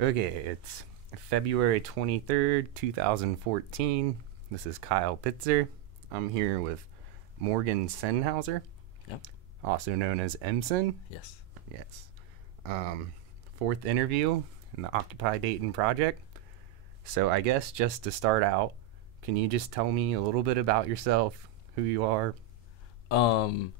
Okay, it's February 23rd, 2014. This is Kyle Pitzer. I'm here with Morgan Sennhauser, Yep. also known as Emsenn. Yes. Yes. Fourth interview in the Occupy Dayton project. So I guess just to start out, can you just tell me a little bit about yourself, who you are? I'm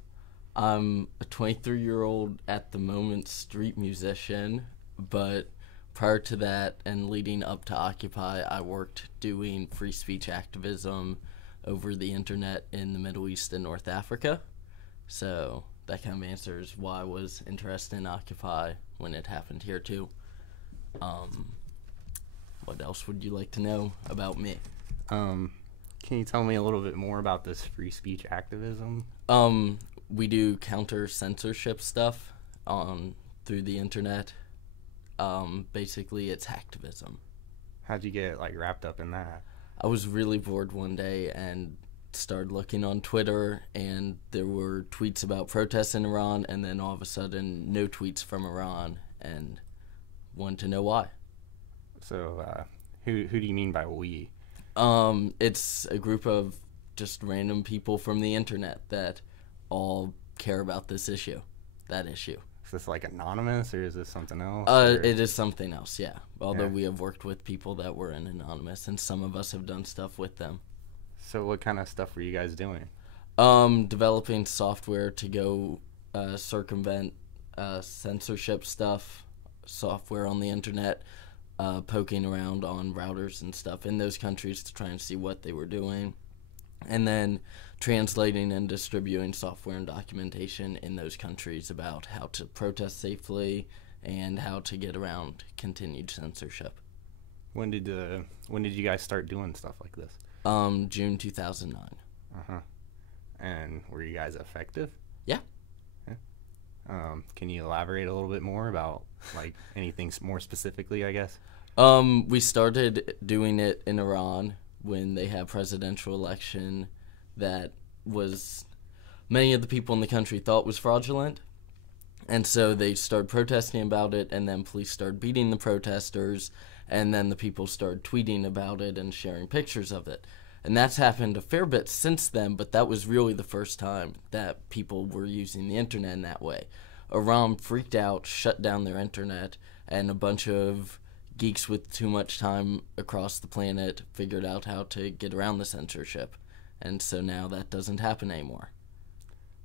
a 23-year-old at the moment street musician, but prior to that and leading up to Occupy, I worked doing free speech activism over the internet in the Middle East and North Africa. So that kind of answers why I was interested in Occupy when it happened here too. What else would you like to know about me? Can you tell me a little bit more about this free speech activism? We do counter censorship stuff through the internet. Basically, it's hacktivism. How'd you get wrapped up in that? I was really bored one day and started looking on Twitter, and there were tweets about protests in Iran, and then all of a sudden, no tweets from Iran, and wanted to know why. So, who do you mean by we? It's a group of just random people from the internet that all care about this issue, that issue. Is this anonymous, or is this something else? It is something else, yeah. Although we have worked with people that were in anonymous, and some of us have done stuff with them. So what kind of stuff were you guys doing? Developing software to go circumvent censorship stuff, software on the internet, poking around on routers and stuff in those countries to try and see what they were doing, and then translating and distributing software and documentation in those countries about how to protest safely and how to get around continued censorship. When did you guys start doing stuff like this? June 2009. And were you guys effective? Yeah. Can you elaborate a little bit more about anything more specifically, I guess? We started doing it in Iran when they had a presidential election that was many of the people in the country thought was fraudulent. And so they started protesting about it, and then police started beating the protesters, and then the people started tweeting about it and sharing pictures of it. And that's happened a fair bit since then, but that was really the first time that people were using the internet in that way. Iran freaked out, shut down their internet, and a bunch of geeks with too much time across the planet figured out how to get around the censorship. And so now that doesn't happen anymore.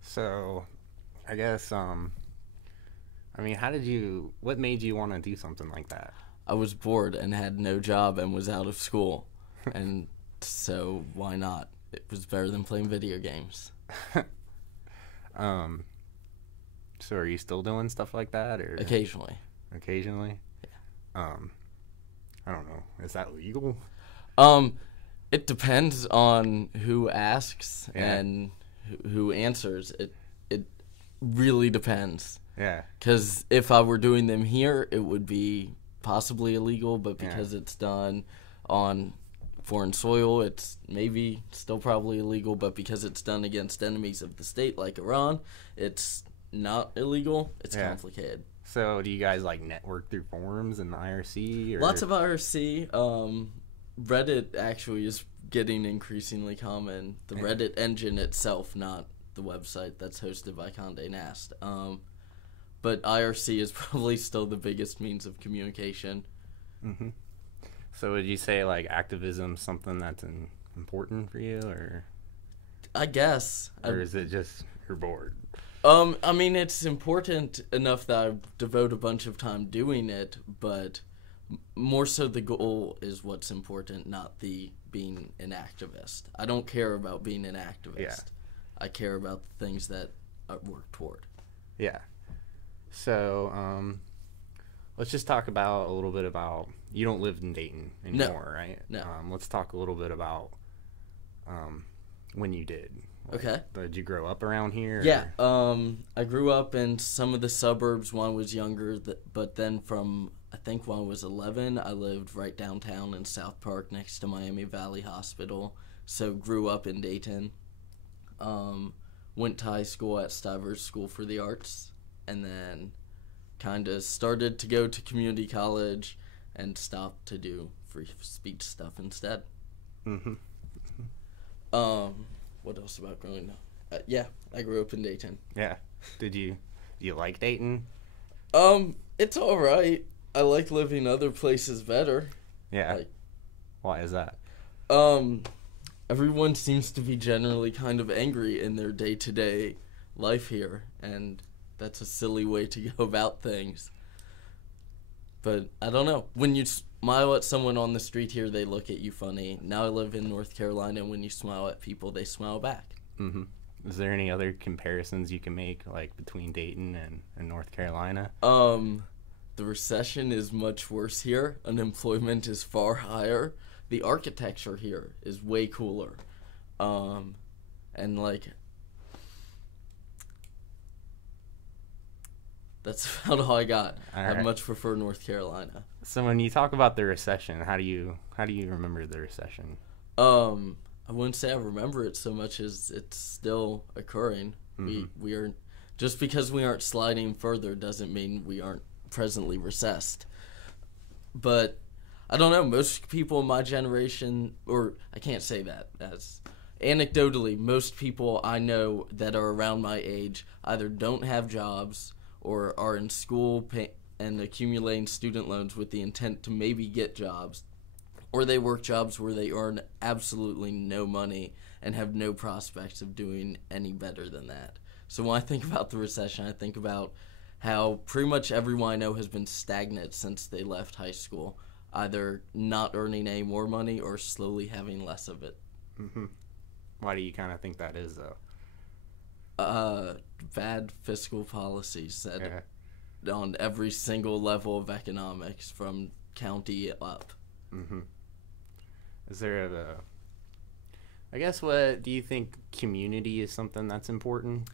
So, I guess, what made you want to do something like that? I was bored and had no job and was out of school. And so why not? It was better than playing video games. So are you still doing stuff like that, or? Occasionally. Occasionally? Yeah. I don't know. Is that legal? It depends on who asks Yeah. and who answers. It really depends. Yeah. Because if I were doing them here, it would be possibly illegal, but because it's done on foreign soil, it's maybe still probably illegal, but because it's done against enemies of the state like Iran, it's not illegal. It's complicated. So do you guys network through forums and the IRC? Or? Lots of IRC. Reddit actually is getting increasingly common. The Reddit engine itself, not the website that's hosted by Condé Nast. But IRC is probably still the biggest means of communication. Mm-hmm. So would you say activism something that's important for you, or? I guess. Or is it just you're bored? I mean, it's important enough that I devote a bunch of time doing it, but more so the goal is what's important, not the being an activist. I don't care about being an activist. Yeah. I care about the things that I work toward. Yeah. So, let's just talk a little bit about, you don't live in Dayton anymore, right? No. Let's talk a little bit about when you did. Okay. Did you grow up around here? Yeah. I grew up in some of the suburbs. One was younger, but then from, I think, when I was 11, I lived right downtown in South Park next to Miami Valley Hospital. So grew up in Dayton. Went to high school at Stivers School for the Arts, and then kind of started to go to community college, and stopped to do free speech stuff instead. Mm-hmm. What else about growing up? Yeah, I grew up in Dayton. Yeah. Do you like Dayton? It's all right. I like living other places better. Yeah. Like, why is that? Everyone seems to be generally kind of angry in their day-to-day life here, and that's a silly way to go about things. But I don't know. When you smile at someone on the street here, they look at you funny. Now I live in North Carolina, and when you smile at people, they smile back. Mm-hmm. Is there any other comparisons you can make, like, between Dayton and North Carolina? The recession is much worse here. Unemployment is far higher. The architecture here is way cooler. And, like, that's about all I got. I much prefer North Carolina. So when you talk about the recession, how do you remember the recession? I wouldn't say I remember it so much as it's still occurring. Mm-hmm. We are, just because we aren't sliding further doesn't mean we aren't presently recessed. But I don't know, most people in my generation, or I can't say that, as anecdotally, most people I know that are around my age either don't have jobs or are in school and accumulating student loans with the intent to maybe get jobs, or they work jobs where they earn absolutely no money and have no prospects of doing any better than that. So when I think about the recession, I think about how pretty much everyone I know has been stagnant since they left high school, either not earning any more money or slowly having less of it. Mm-hmm. Why do you kind of think that is, though? Bad fiscal policies that on every single level of economics, from county up. Mm-hmm. Is there I guess, what do you think, community is something that's important?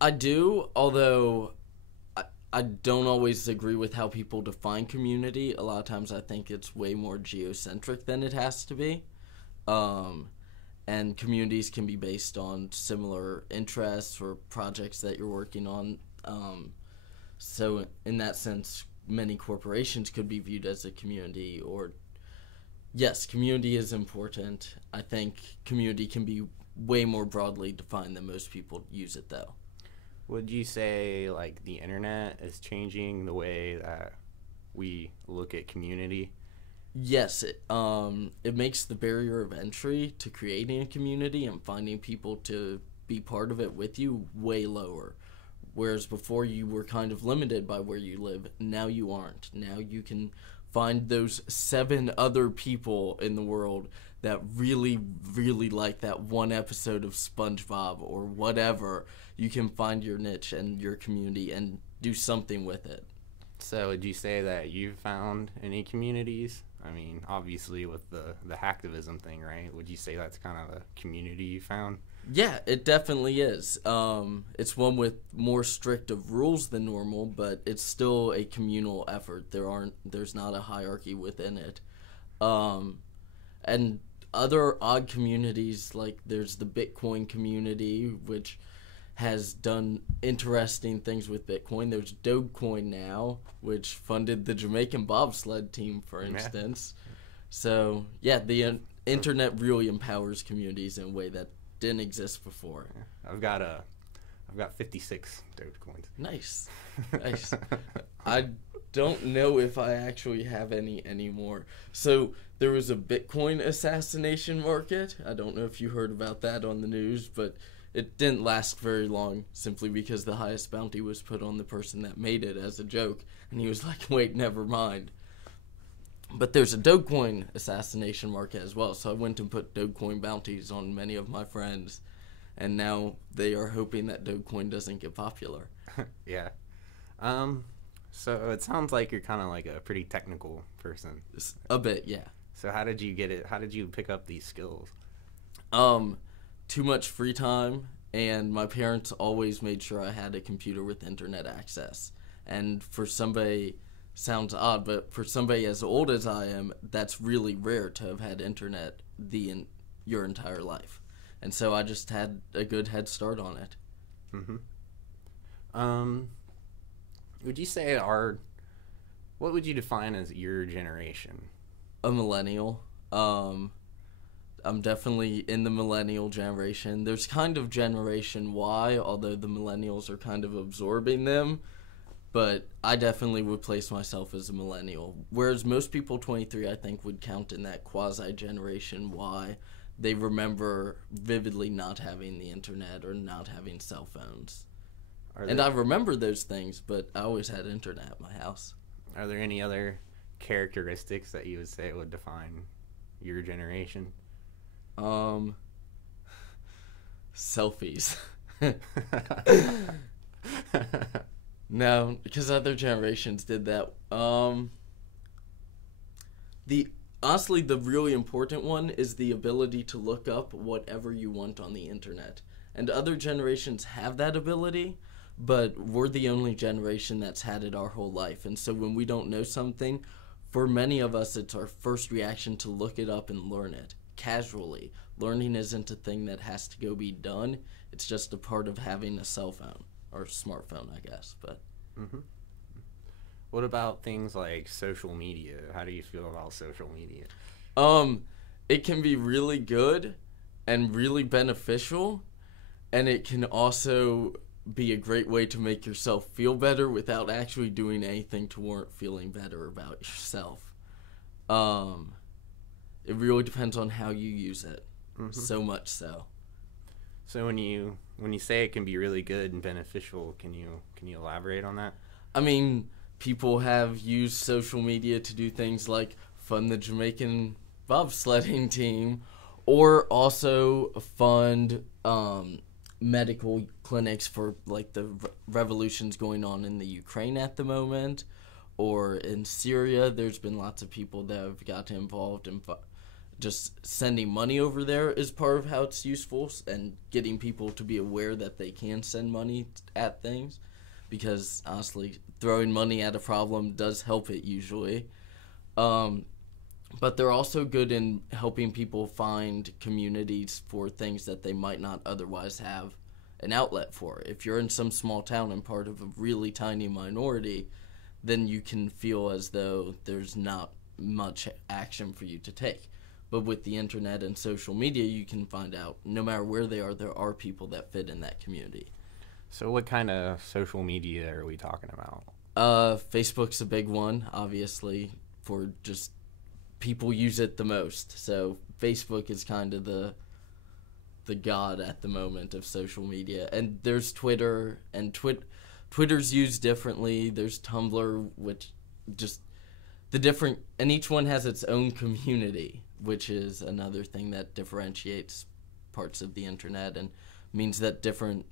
I do, although I don't always agree with how people define community. A lot of times I think it's way more geocentric than it has to be. And communities can be based on similar interests or projects that you're working on. So in that sense, many corporations could be viewed as a community. Or yes, community is important. I think community can be way more broadly defined than most people use it, though. Would you say, like, the internet is changing the way that we look at community? Yes, it makes the barrier of entry to creating a community and finding people to be part of it with you way lower. Whereas before you were kind of limited by where you live, now you aren't. Now you can find those 7 other people in the world that really, really like that one episode of SpongeBob or whatever. You can find your niche and your community and do something with it. So would you say that you've found any communities? I mean, obviously with the hacktivism thing, right? Would you say that's kind of a community you found? Yeah, it definitely is. It's one with more strict of rules than normal, but it's still a communal effort. There's not a hierarchy within it. And other odd communities, like there's the Bitcoin community, which has done interesting things with Bitcoin. There's Dogecoin now, which funded the Jamaican bobsled team, for instance. Yeah. So, yeah, the internet really empowers communities in a way that didn't exist before. Yeah. I've got 56 Dogecoins. Nice. I don't know if I actually have any anymore. So there was a Bitcoin assassination market. I don't know if you heard about that on the news, but it didn't last very long, simply because the highest bounty was put on the person that made it as a joke, and he was like, wait, never mind. But there's a Dogecoin assassination market as well, so I went and put Dogecoin bounties on many of my friends, and now they are hoping that Dogecoin doesn't get popular. Yeah. So it sounds like you're kind of like a pretty technical person. A bit, yeah. So how did you get it? How did you pick up these skills? Too much free time, and my parents always made sure I had a computer with internet access. And for somebody, sounds odd, but for somebody as old as I am, that's really rare to have had internet your entire life. And so I just had a good head start on it. Mm-hmm. Would you say What would you define as your generation? A millennial. I'm definitely in the millennial generation. There's kind of Generation Y, although the millennials are kind of absorbing them. But I definitely would place myself as a millennial. Whereas most people 23, I think, would count in that quasi-Generation Y. They remember vividly not having the internet or not having cell phones. And I remember those things, but I always had internet at my house. Are there any other characteristics that you would say would define your generation? Selfies. No, because other generations did that. Honestly, the really important one is the ability to look up whatever you want on the internet. And other generations have that ability, but we're the only generation that's had it our whole life. And so when we don't know something, for many of us, it's our first reaction to look it up and learn it casually. Learning isn't a thing that has to go be done. It's just a part of having a cell phone or smartphone, I guess. But what about things like social media? How do you feel about social media? It can be really good and really beneficial, and it can also be a great way to make yourself feel better without actually doing anything to warrant feeling better about yourself. It really depends on how you use it. So much so. So when you say it can be really good and beneficial, can you elaborate on that? I mean, people have used social media to do things like fund the Jamaican bobsledding team, or also fund medical clinics for like the revolutions going on in the Ukraine at the moment, or in Syria. There's been lots of people that have got involved in just sending money over there is part of how it's useful, and getting people to be aware that they can send money at things, because honestly, throwing money at a problem does help it usually. But they're also good in helping people find communities for things that they might not otherwise have an outlet for. If you're in some small town and part of a really tiny minority, then you can feel as though there's not much action for you to take. But with the internet and social media, you can find out, no matter where they are, there are people that fit in that community. So what kind of social media are we talking about? Facebook's a big one, obviously, for just people use it the most. So Facebook is kind of the god at the moment of social media. And there's Twitter, and Twitter's used differently. There's Tumblr, which just the different, and each one has its own community, which is another thing that differentiates parts of the internet and means that different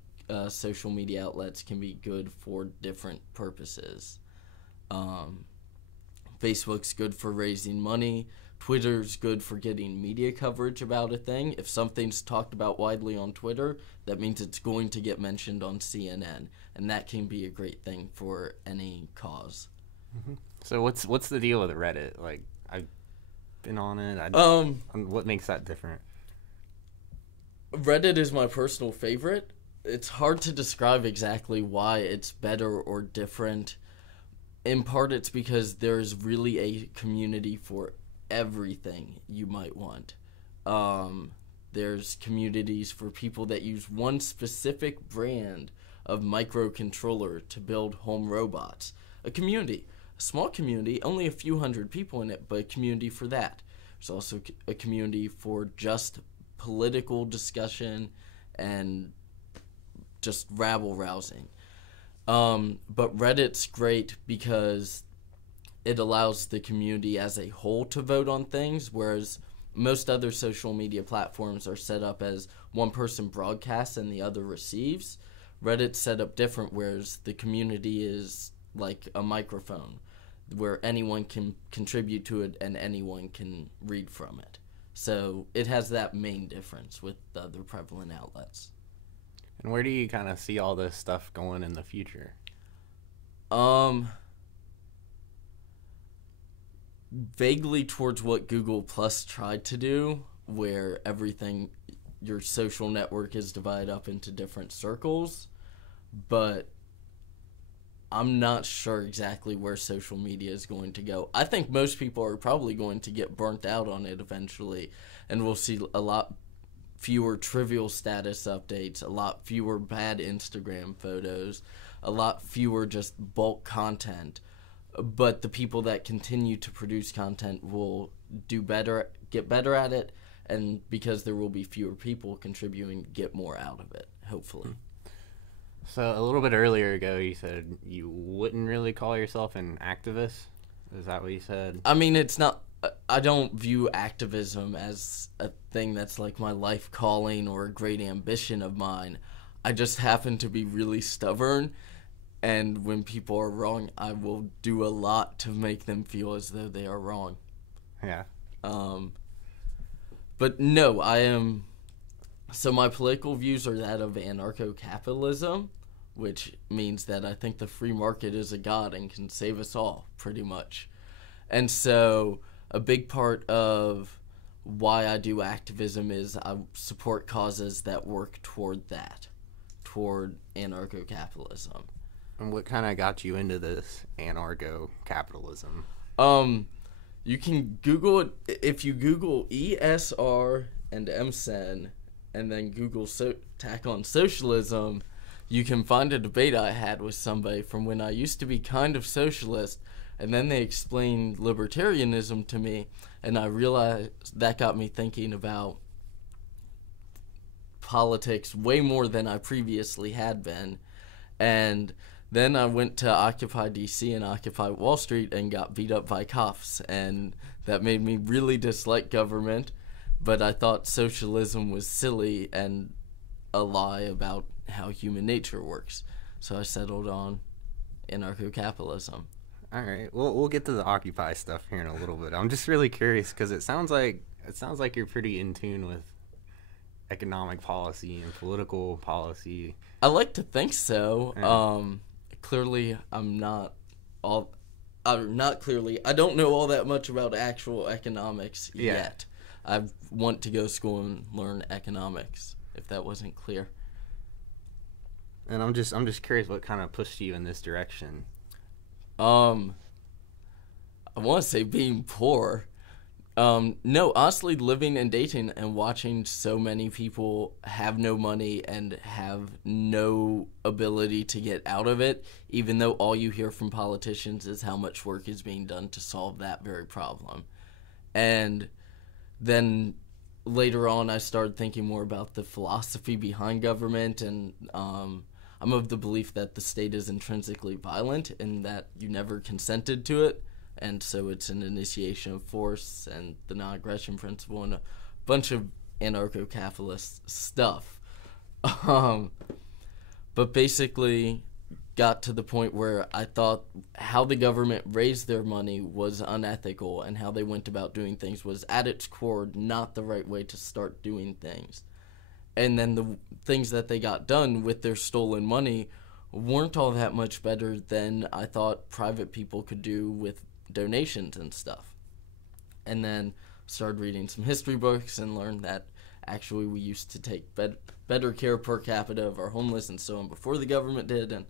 social media outlets can be good for different purposes. Facebook's good for raising money. Twitter's good for getting media coverage about a thing. If something's talked about widely on Twitter, that means it's going to get mentioned on CNN, and that can be a great thing for any cause. So what's the deal with Reddit? Like, I've been on it. What makes that different? Reddit is my personal favorite. It's hard to describe exactly why it's better or different. In part, it's because there's really a community for everything you might want. There's communities for people that use one specific brand of microcontroller to build home robots. A community. A small community, only a few hundred people in it, but a community for that. There's also a community for just political discussion and just rabble-rousing. But Reddit's great because it allows the community as a whole to vote on things, whereas most other social media platforms are set up as one person broadcasts and the other receives. Reddit's set up different, whereas the community is like a microphone where anyone can contribute to it and anyone can read from it. So it has that main difference with the other prevalent outlets. And where do you kind of see all this stuff going in the future? Vaguely towards what Google Plus tried to do, where everything, your social network is divided up into different circles. But I'm not sure exactly where social media is going to go. I think most people are probably going to get burnt out on it eventually, and we'll see a lot fewer trivial status updates, a lot fewer bad Instagram photos, a lot fewer just bulk content. But the people that continue to produce content will do better, get better at it, and because there will be fewer people contributing, get more out of it, hopefully. So a little bit earlier ago, you said you wouldn't really call yourself an activist. Is that what you said? I mean, it's not. I don't view activism as a thing that's like my life calling or a great ambition of mine. I just happen to be really stubborn, and when people are wrong, I will do a lot to make them feel as though they are wrong. Yeah. But no, I am. So my political views are that of anarcho-capitalism, which means that I think the free market is a god and can save us all, pretty much. And so a big part of why I do activism is I support causes that work toward that, toward anarcho-capitalism. And what kind of got you into this anarcho-capitalism? You can Google it. If you Google ESR and Emsenn, and then Google tack on socialism, you can find a debate I had with somebody from when I used to be kind of socialist, and then they explained libertarianism to me, and I realized that got me thinking about politics way more than I previously had been. And then I went to Occupy DC and Occupy Wall Street and got beat up by cops, and that made me really dislike government, but I thought socialism was silly and a lie about how human nature works. So I settled on anarcho-capitalism. All right. Well, we'll get to the Occupy stuff here in a little bit. I'm just really curious because it sounds like you're pretty in tune with economic policy and political policy. I like to think so. Yeah. Clearly, I'm not all. Not clearly. I don't know all that much about actual economics yet. I want to go to school and learn economics, if that wasn't clear. And I'm just curious what kind of pushed you in this direction. I want to say being poor. No, honestly, living in Dayton and watching so many people have no money and have no ability to get out of it, even though all you hear from politicians is how much work is being done to solve that very problem. And then later on, I started thinking more about the philosophy behind government, and I'm of the belief that the state is intrinsically violent and that you never consented to it. And so it's an initiation of force and the non-aggression principle and a bunch of anarcho-capitalist stuff. But basically got to the point where I thought how the government raised their money was unethical and how they went about doing things was at its core not the right way to start doing things. And then the things that they got done with their stolen money weren't all that much better than I thought private people could do with donations and stuff. And then started reading some history books and learned that actually we used to take better care per capita of our homeless and so on before the government did, and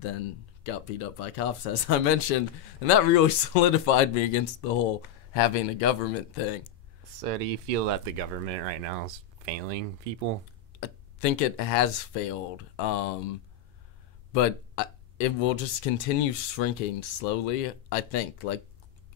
then got beat up by cops, as I mentioned, and that really solidified me against the whole having a government thing. So do you feel that the government right now is failing people? I think it has failed, but it will just continue shrinking slowly, I think. Like,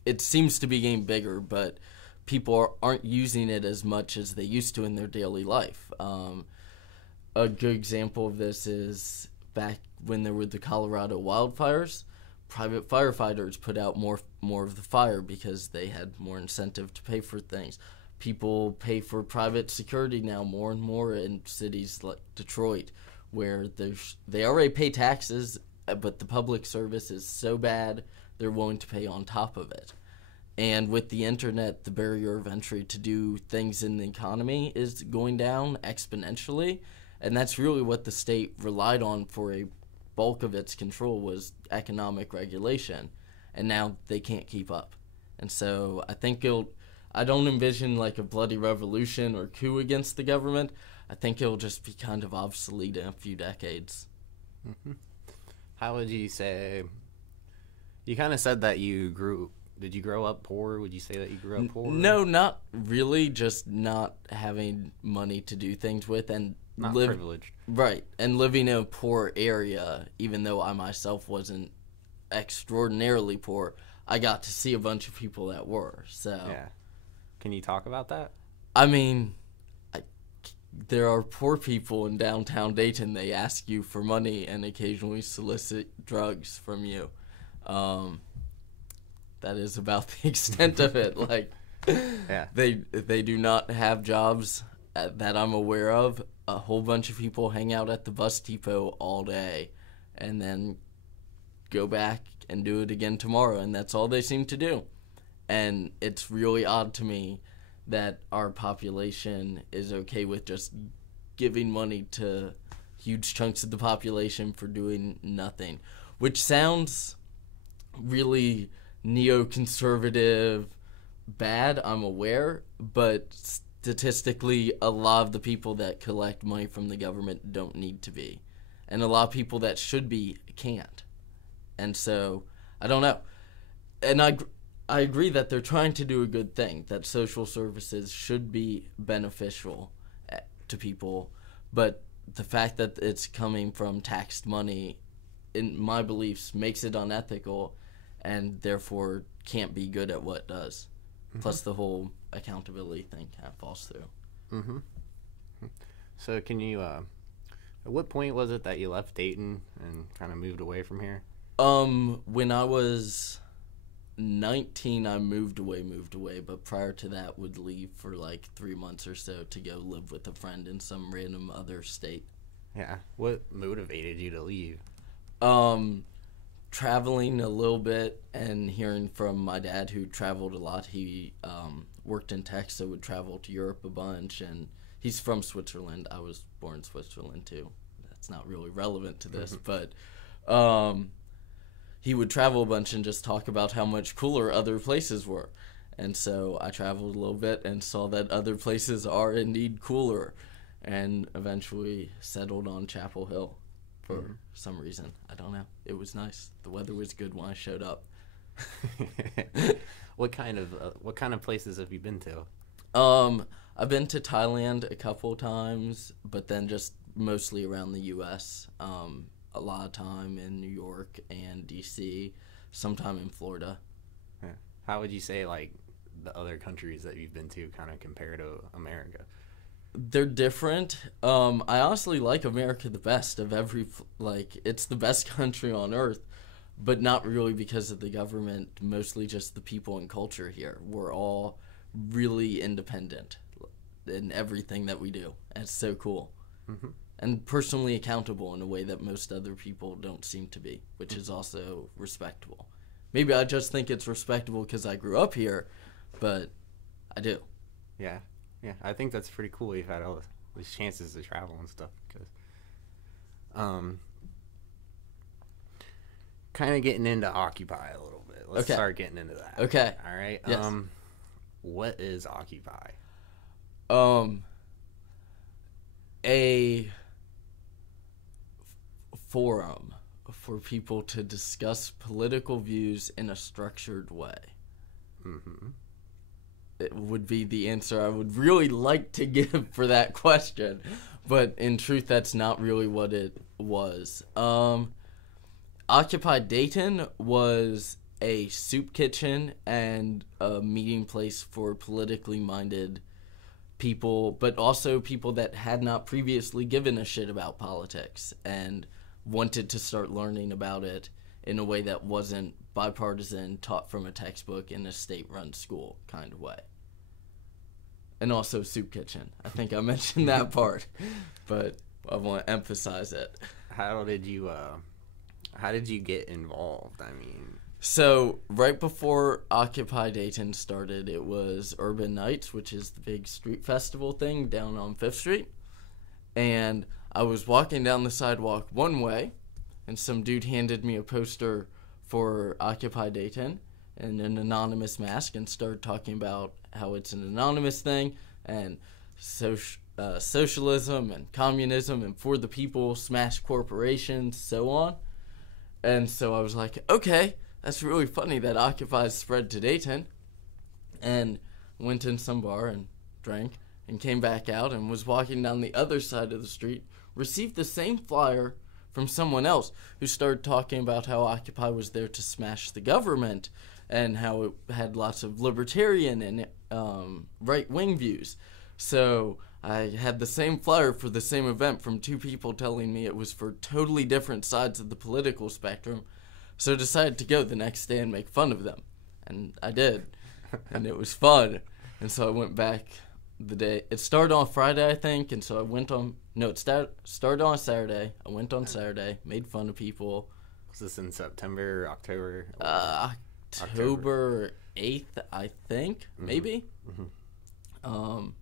it seems to be getting bigger, but people aren't using it as much as they used to in their daily life. A good example of this is back when there were the Colorado wildfires. Private firefighters put out more of the fire because they had more incentive to pay for things. People pay for private security now more and more in cities like Detroit, where they already pay taxes, but the public service is so bad they're willing to pay on top of it. And with the internet, the barrier of entry to do things in the economy is going down exponentially, and that's really what the state relied on for a bulk of its control was economic regulation, and now they can't keep up. And so I think I don't envision like a bloody revolution or coup against the government. I think it'll just be kind of obsolete in a few decades. Mm-hmm. How would you say? You kind of said that you grew. Did you grow up poor? Would you say that you grew up poor? No, not really. Just not having money to do things with, and Not privileged. Right, and living in a poor area. Even though I myself wasn't extraordinarily poor, I got to see a bunch of people that were. So Yeah. Can you talk about that? I mean, there are poor people in downtown Dayton. They ask you for money and occasionally solicit drugs from you. That is about the extent of it. Like, Yeah. they do not have jobs that I'm aware of. A whole bunch of people hang out at the bus depot all day and then go back and do it again tomorrow, and that's all they seem to do. And it's really odd to me that our population is okay with just giving money to huge chunks of the population for doing nothing, which sounds really neoconservative, bad, I'm aware, but statistically, a lot of the people that collect money from the government don't need to be. And a lot of people that should be can't. And so, I don't know. And I agree that they're trying to do a good thing, that social services should be beneficial to people, but the fact that it's coming from taxed money, in my beliefs, makes it unethical and therefore can't be good at what it does. Mm-hmm. Plus the whole accountability thing kind of falls through. Mm-hmm. So can you, at what point was it that you left Dayton and kind of moved away from here? When I was 19, I moved away, but prior to that would leave for like 3 months or so to go live with a friend in some random other state. Yeah. What motivated you to leave? Traveling a little bit and hearing from my dad, who traveled a lot. He worked in tech, so would travel to Europe a bunch, and he's from Switzerland. I was born in Switzerland too. That's not really relevant to this, but he would travel a bunch and just talk about how much cooler other places were. And so I traveled a little bit and saw that other places are indeed cooler, and eventually settled on Chapel Hill for some reason. I don't know. It was nice. The weather was good when I showed up. What kind of places have you been to? I've been to Thailand a couple times, but then just mostly around the U.S. A lot of time in New York and D.C., sometime in Florida. Yeah. How would you say, like, the other countries that you've been to kind of compare to America? They're different. I honestly like America the best of every, it's the best country on earth, but not really because of the government, mostly just the people and culture here. We're all really independent in everything that we do, and it's so cool. Mm-hmm. And personally accountable in a way that most other people don't seem to be, which is also respectable. Maybe I just think it's respectable because I grew up here, but I do. Yeah. Yeah, I think that's pretty cool. You've had all these chances to travel and stuff. Because, kind of getting into Occupy a little bit. Let's start getting into that. Okay. All right. Yes. What is Occupy? A forum for people to discuss political views in a structured way. Mm-hmm. It would be the answer I would really like to give for that question, but in truth, that's not really what it was. Occupy Dayton was a soup kitchen and a meeting place for politically minded people, but also people that had not previously given a shit about politics and wanted to start learning about it in a way that wasn't bipartisan, taught from a textbook in a state-run school kind of way. And also soup kitchen. I think I mentioned that part, but I want to emphasize it. How did you get involved? I mean, so right before Occupy Dayton started, it was Urban Nights, which is the big street festival thing down on 5th Street. And I was walking down the sidewalk one way, and some dude handed me a poster for Occupy Dayton and an anonymous mask and started talking about how it's an anonymous thing and socialism and communism and for the people, smash corporations, so on. And so I was like, okay, that's really funny that Occupy spread to Dayton. And went in some bar and drank and came back out and was walking down the other side of the street, received the same flyer from someone else who started talking about how Occupy was there to smash the government and how it had lots of libertarian and right-wing views. So I had the same flyer for the same event from two people telling me it was for totally different sides of the political spectrum. So I decided to go the next day and make fun of them. And I did. And it was fun. And so I went back the day. It started on Friday, I think. And so I went on. No, it started on Saturday. I went on Saturday, made fun of people. Was this in September, October? October 8th, I think, maybe. And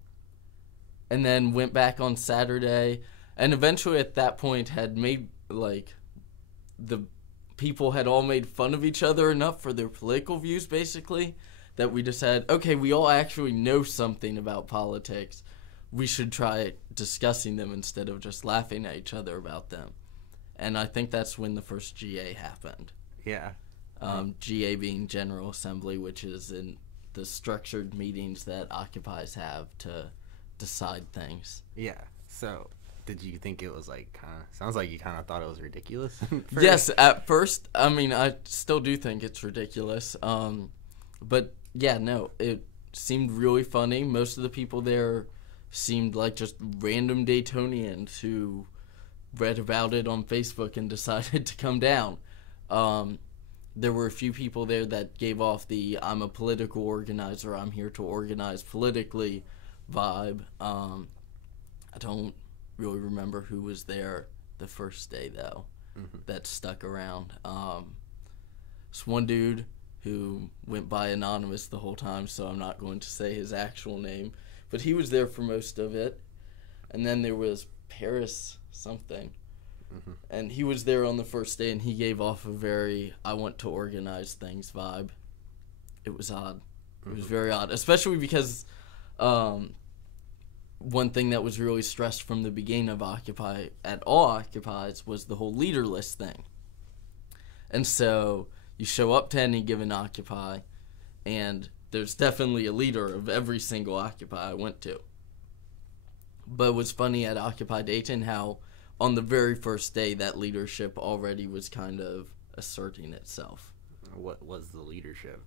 then went back on Saturday, and eventually at that point had made, like, the people had all made fun of each other enough for their political views, basically, that we decided, okay, we all actually know something about politics. We should try discussing them instead of just laughing at each other about them. And I think that's when the first GA happened. Yeah. GA being General Assembly, which is in the structured meetings that Occupies have to decide things. Yeah. So, did you think it was like sounds like you kind of thought it was ridiculous? Yes, at first. I mean, I still do think it's ridiculous. But yeah, no, it seemed really funny. Most of the people there seemed like just random Daytonians who read about it on Facebook and decided to come down. There were a few people there that gave off the I'm a political organizer, I'm here to organize politically vibe. I don't really remember who was there the first day, though, that stuck around. This one dude who went by anonymous the whole time, so I'm not going to say his actual name, but he was there for most of it. And then there was Paris something. And he was there on the first day, and he gave off a very I want to organize things vibe. It was odd. It was very odd, especially because one thing that was really stressed from the beginning of Occupy at all Occupies was the whole leaderless thing. And so you show up to any given Occupy, and there's definitely a leader of every single Occupy I went to. But it was funny at Occupy Dayton how on the very first day that leadership already was kind of asserting itself. What was the leadership?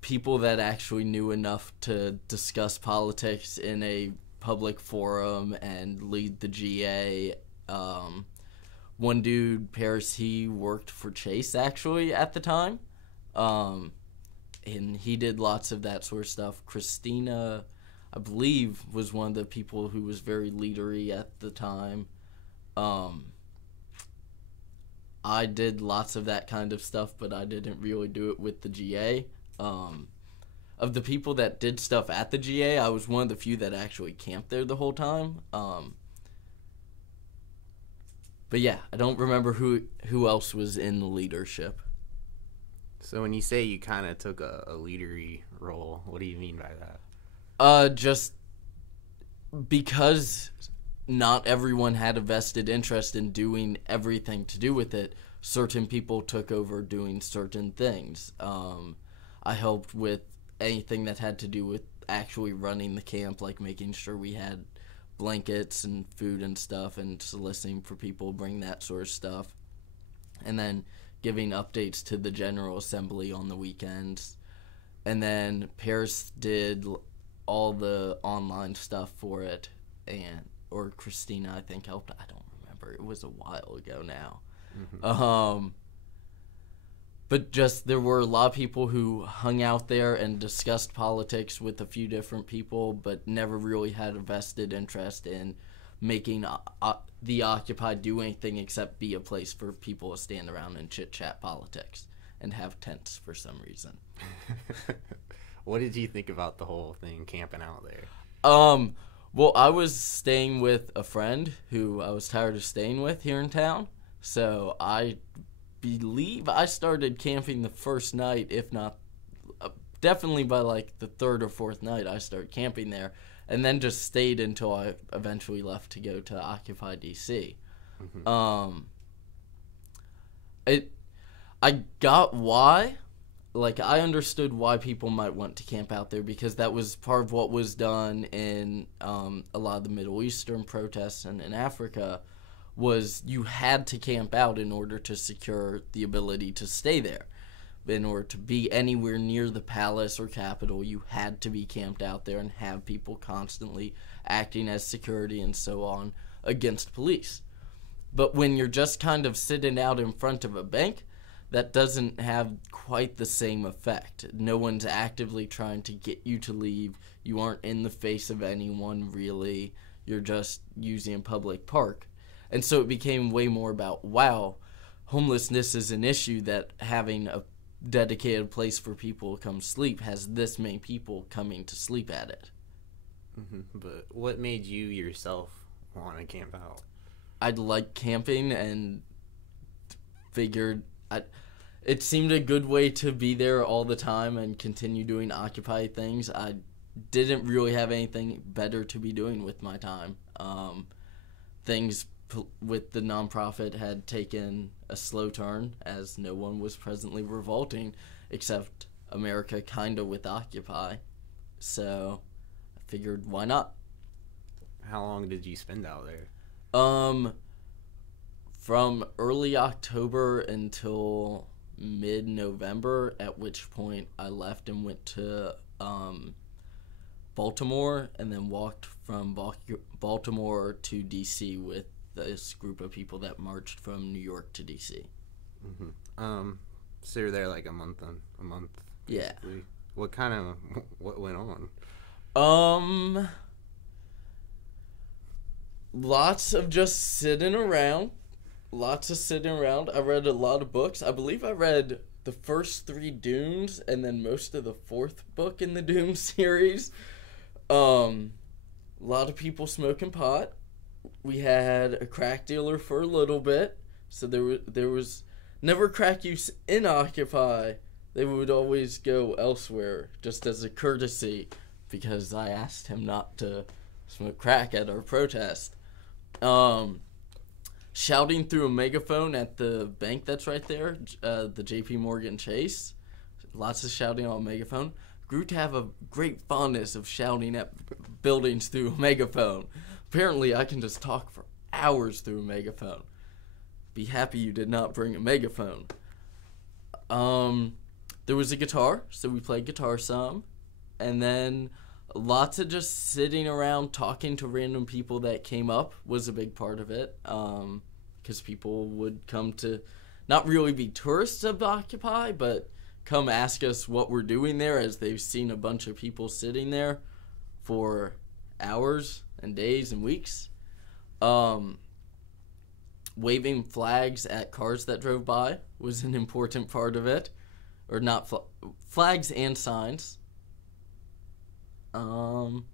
People that actually knew enough to discuss politics in a public forum and lead the GA. One dude, Paris, he worked for Chase actually at the time. And he did lots of that sort of stuff. Christina, I believe, was one of the people who was very leadery at the time. I did lots of that kind of stuff, but I didn't really do it with the GA. Of the people that did stuff at the GA, I was one of the few that actually camped there the whole time. But yeah, I don't remember who else was in the leadership. So when you say you kind of took a leadery role, what do you mean by that? Just because not everyone had a vested interest in doing everything to do with it, certain people took over doing certain things. I helped with anything that had to do with actually running the camp, like making sure we had blankets and food and stuff and soliciting for people to bring that sort of stuff. And then giving updates to the General Assembly on the weekends. And then Paris did all the online stuff for it, or Christina, I think, helped. I don't remember. It was a while ago now. But just there were a lot of people who hung out there and discussed politics with a few different people, but never really had a vested interest in making the Occupy do anything except be a place for people to stand around and chit-chat politics and have tents for some reason. What did you think about the whole thing, camping out there? Well, I was staying with a friend who I was tired of staying with here in town, so I believe I started camping the first night, if not, definitely by like the third or fourth night I started camping there, and then just stayed until I eventually left to go to Occupy DC. I got why. Like, I understood why people might want to camp out there, because that was part of what was done in a lot of the Middle Eastern protests and in Africa, was you had to camp out in order to secure the ability to stay there. In order to be anywhere near the palace or capital, you had to be camped out there and have people constantly acting as security and so on against police. But when you're just kind of sitting out in front of a bank, that doesn't have quite the same effect. No one's actively trying to get you to leave. You aren't in the face of anyone, really. You're just using a public park. And so it became way more about, wow, homelessness is an issue, that having a dedicated place for people to come sleep has this many people coming to sleep at it. Mm-hmm. But what made you yourself want to camp out? I'd like camping and figured it seemed a good way to be there all the time and continue doing Occupy things. I didn't really have anything better to be doing with my time. Things with the nonprofit had taken a slow turn, as no one was presently revolting except America, kind of, with Occupy. So I figured, why not? How long did you spend out there? From early October until mid-November, at which point I left and went to Baltimore, and then walked from Baltimore to D.C. with this group of people that marched from New York to D.C. Mm-hmm. So you're there like a month. Yeah. Basically. What went on? Lots of just sitting around. I read a lot of books. I believe I read the first 3 Dunes and then most of the 4th book in the Dune series. A lot of people smoking pot. We had a crack dealer for a little bit, so there was never crack use in Occupy. They would always go elsewhere, just as a courtesy, because I asked him not to smoke crack at our protest. Shouting through a megaphone at the bank that's right there, the J.P. Morgan Chase. Lots of shouting on a megaphone. Grew to have a great fondness of shouting at buildings through a megaphone. Apparently, I can just talk for hours through a megaphone. Be happy you did not bring a megaphone. There was a guitar, so we played guitar some. And then lots of just sitting around talking to random people that came up was a big part of it. Because people would come to not really be tourists of Occupy, but come ask us what we're doing there, as they've seen a bunch of people sitting there for hours and days and weeks. Waving flags at cars that drove by was an important part of it. Or not flags and signs. And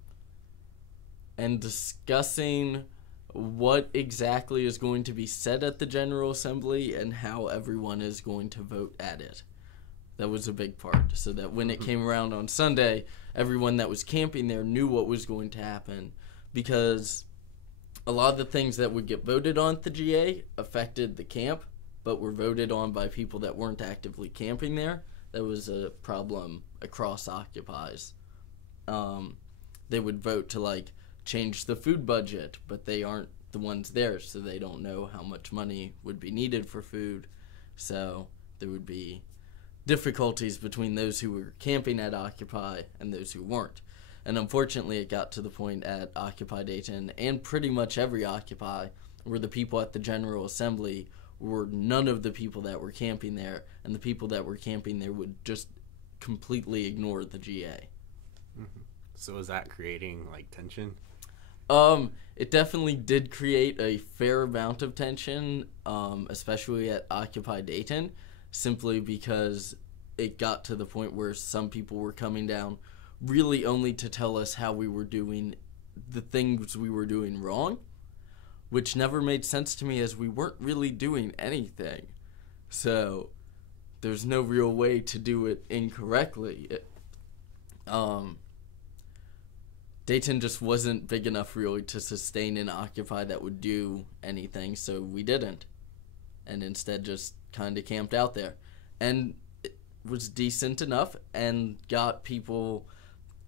discussing what exactly is going to be said at the General Assembly and how everyone is going to vote at it. That was a big part, so that when it came around on Sunday, everyone that was camping there knew what was going to happen, because a lot of the things that would get voted on at the GA affected the camp, but were voted on by people that weren't actively camping there. That was a problem across Occupies. They would vote to, like, change the food budget, but they aren't the ones there, so they don't know how much money would be needed for food. So there would be difficulties between those who were camping at Occupy and those who weren't. And unfortunately, it got to the point at Occupy Dayton, and pretty much every Occupy, where the people at the General Assembly were none of the people that were camping there, and the people that were camping there would just completely ignore the GA. Mm-hmm. So is that creating, like, tension? It definitely did create a fair amount of tension, especially at Occupy Dayton, simply because it got to the point where some people were coming down really only to tell us how we were doing the things we were doing wrong, which never made sense to me, as we weren't really doing anything. So there's no real way to do it incorrectly. Dayton just wasn't big enough really to sustain an Occupy that would do anything, so we didn't. And instead just kind of camped out there. And it was decent enough and got people,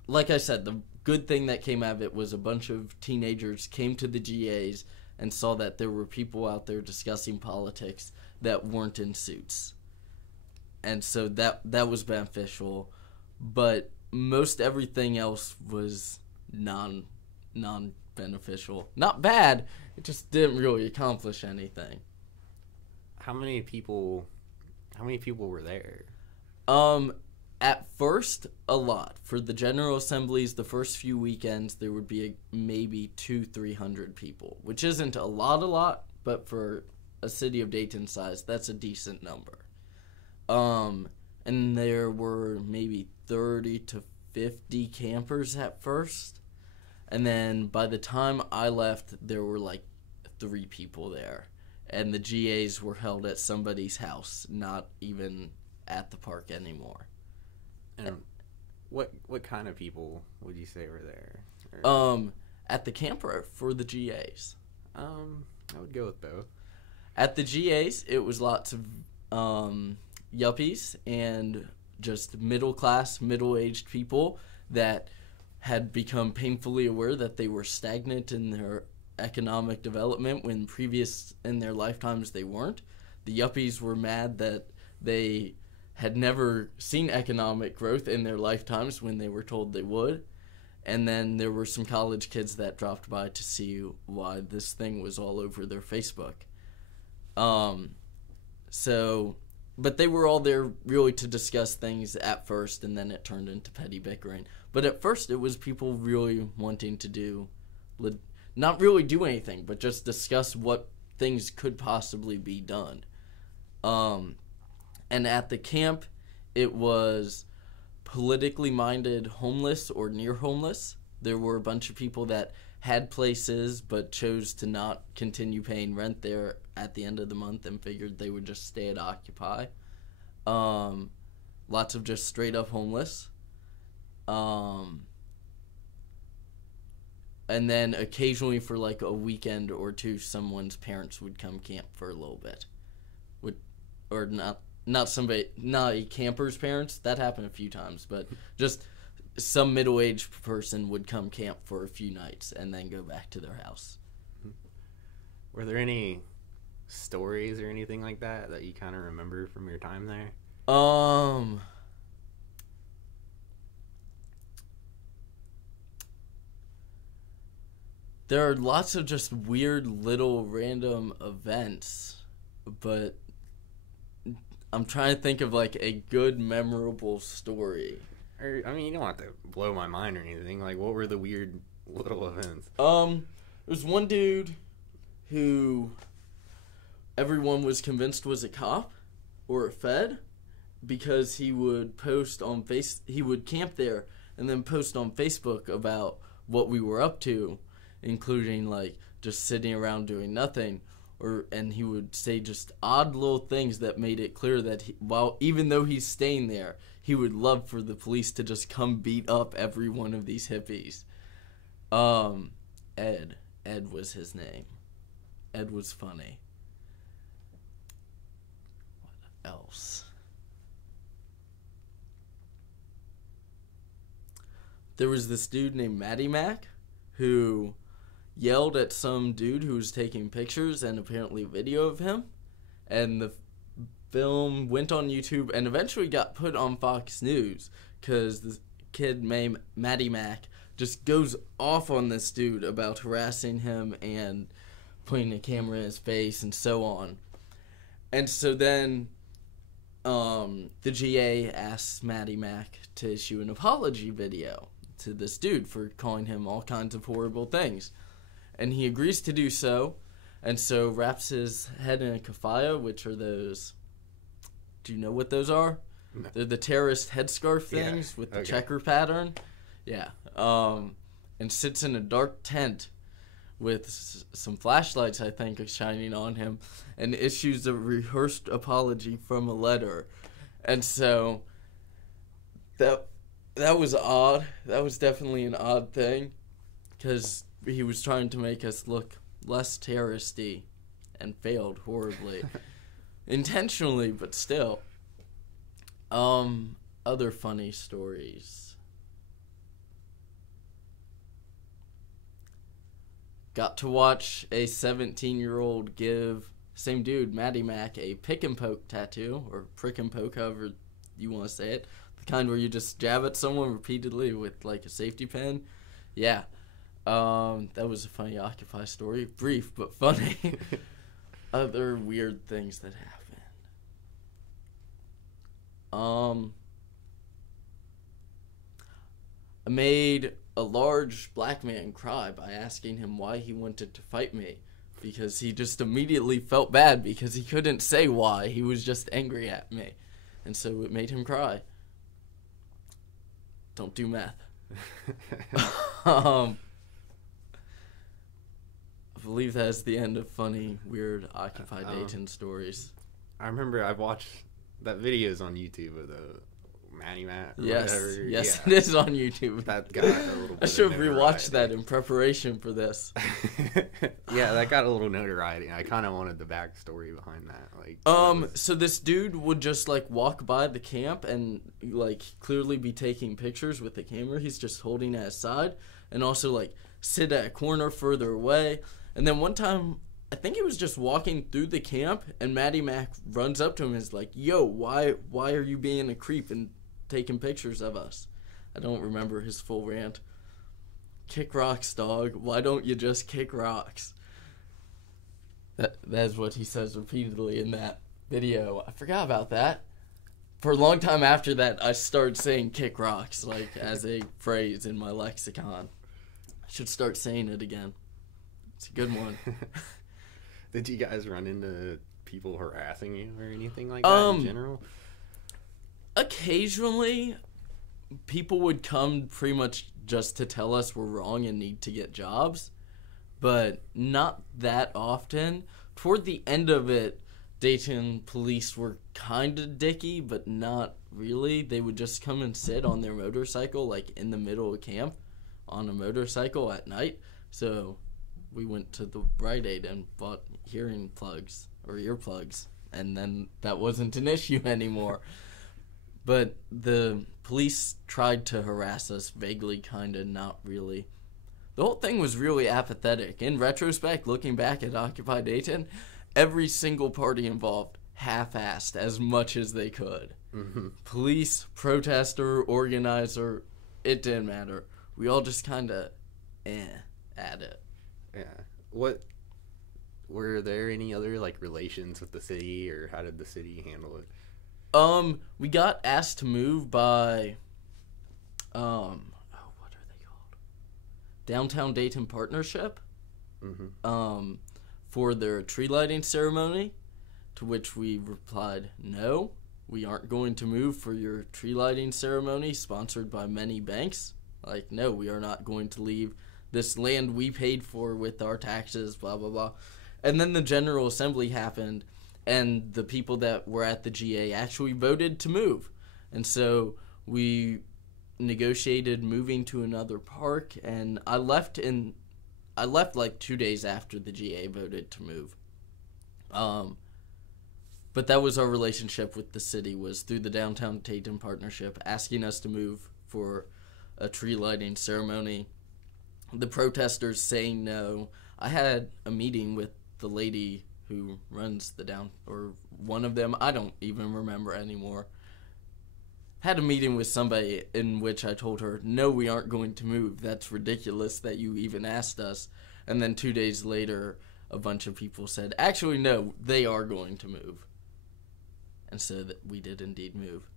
like I said, the good thing that came out of it was a bunch of teenagers came to the GAs and saw that there were people out there discussing politics that weren't in suits. And so that was beneficial. But most everything else was non-beneficial. Not bad, it just didn't really accomplish anything. How many people were there? At first, a lot. For the General Assemblies, the first few weekends, there would be maybe 200-300 people, which isn't a lot, but for a city of Dayton size, that's a decent number. And there were maybe 30 to 50 campers at first. And then by the time I left, there were like 3 people there. And the GAs were held at somebody's house, not even at the park anymore. And what kind of people would you say were there? At the camper for the GAs. I would go with both. At the GAs, it was lots of yuppies and just middle-class, middle-aged people that had become painfully aware that they were stagnant in their economic development when previous in their lifetimes they weren't. The yuppies were mad that they had never seen economic growth in their lifetimes when they were told they would. And then there were some college kids that dropped by to see why this thing was all over their Facebook. But they were all there really to discuss things at first, and then it turned into petty bickering. But at first it was people really wanting to not really do anything, but just discuss what things could possibly be done. And at the camp, it was politically minded homeless or near homeless. There were a bunch of people that had places but chose to not continue paying rent there at the end of the month and figured they would just stay at Occupy. Lots of just straight up homeless. And then occasionally for like a weekend or two, someone's parents would come camp for a little bit. Not a camper's parents. That happened a few times, but just some middle-aged person would come camp for a few nights and then go back to their house. Were there any stories or anything like that you kind of remember from your time there? There are lots of just weird little random events, but I'm trying to think of like a good memorable story. I mean, you don't have to blow my mind or anything. Like, what were the weird little events? There was one dude who everyone was convinced was a cop or a Fed because he would post on he would camp there and then post on Facebook about what we were up to, including like just sitting around doing nothing. And he would say just odd little things that made it clear that even though he's staying there, he would love for the police to just come beat up every one of these hippies. Ed was his name. Ed was funny. What else? There was this dude named Matty Mac who yelled at some dude who was taking pictures and apparently video of him, and the film went on YouTube and eventually got put on Fox News because the kid named Matty Mac just goes off on this dude about harassing him and putting a camera in his face and so on. And so then the GA asked Matty Mac to issue an apology video to this dude for calling him all kinds of horrible things. And he agrees to do so, and so wraps his head in a kafaya, which are those... Do you know what those are? No. They're the terrorist headscarf things with the checker pattern. Yeah. And sits in a dark tent with some flashlights, I think, shining on him, and issues a rehearsed apology from a letter. And so that was odd. That was definitely an odd thing, because he was trying to make us look less terroristy and failed horribly. intentionally, but still. Other funny stories. Got to watch a 17-year-old give same dude, Maddie Mac, a pick and poke tattoo, or prick and poke, however you want to say it. The kind where you just jab at someone repeatedly with like a safety pin. Yeah. That was a funny Occupy story. Brief, but funny. Other weird things that happened. I made a large black man cry by asking him why he wanted to fight me, because he just immediately felt bad because he couldn't say why. He was just angry at me, and so it made him cry. Don't do meth. I believe that's the end of funny, weird Occupy Dayton stories. I remember I've watched that videos on YouTube of the Matty Matt. Yes, whatever. yes, Yeah. it is on YouTube. That got a little bit I should have of rewatched notoriety. that in preparation for this. Yeah, that got a little notoriety. I kind of wanted the backstory behind that. Like, So this dude would just like walk by the camp and like clearly be taking pictures with the camera he's just holding at his side, and also like sit at a corner further away. And then one time, I think he was just walking through the camp, and Maddie Mac runs up to him and is like, "Yo, why are you being a creep and taking pictures of us?" I don't remember his full rant. Kick rocks, dog. Why don't you just kick rocks? That's what he says repeatedly in that video. I forgot about that. For a long time after that, I started saying kick rocks, like, as a phrase in my lexicon. I should start saying it again. It's a good one. Did you guys run into people harassing you or anything like that in general? Occasionally, people would come pretty much just to tell us we're wrong and need to get jobs, but not that often. Toward the end of it, Dayton police were kind of dicky, but not really. They would just come and sit on their motorcycle, like in the middle of camp, on a motorcycle at night. So we went to the Rite Aid and bought hearing plugs or earplugs, and then that wasn't an issue anymore. But the police tried to harass us vaguely, kind of, not really. The whole thing was really apathetic. In retrospect, looking back at Occupy Dayton, every single party involved half-assed as much as they could. Mm-hmm. Police, protester, organizer, it didn't matter. We all just kind of at it. Yeah. What were there any other like relations with the city, or how did the city handle it? We got asked to move by, what are they called? Downtown Dayton Partnership. Mm-hmm. For their tree lighting ceremony, to which we replied, no, we aren't going to move for your tree lighting ceremony sponsored by many banks. Like, no, we are not going to leave this land we paid for with our taxes, blah, blah, blah. And then the General Assembly happened, and the people that were at the GA actually voted to move. And so we negotiated moving to another park, and I left like 2 days after the GA voted to move. But that was our relationship with the city, was through the Downtown Dayton Partnership, asking us to move for a tree lighting ceremony. The protesters saying no. I had a meeting with the lady who runs or one of them, I don't even remember anymore. Had a meeting with somebody in which I told her, no, we aren't going to move. That's ridiculous that you even asked us. And then 2 days later, a bunch of people said, actually, no, they are going to move. And so that we did indeed move.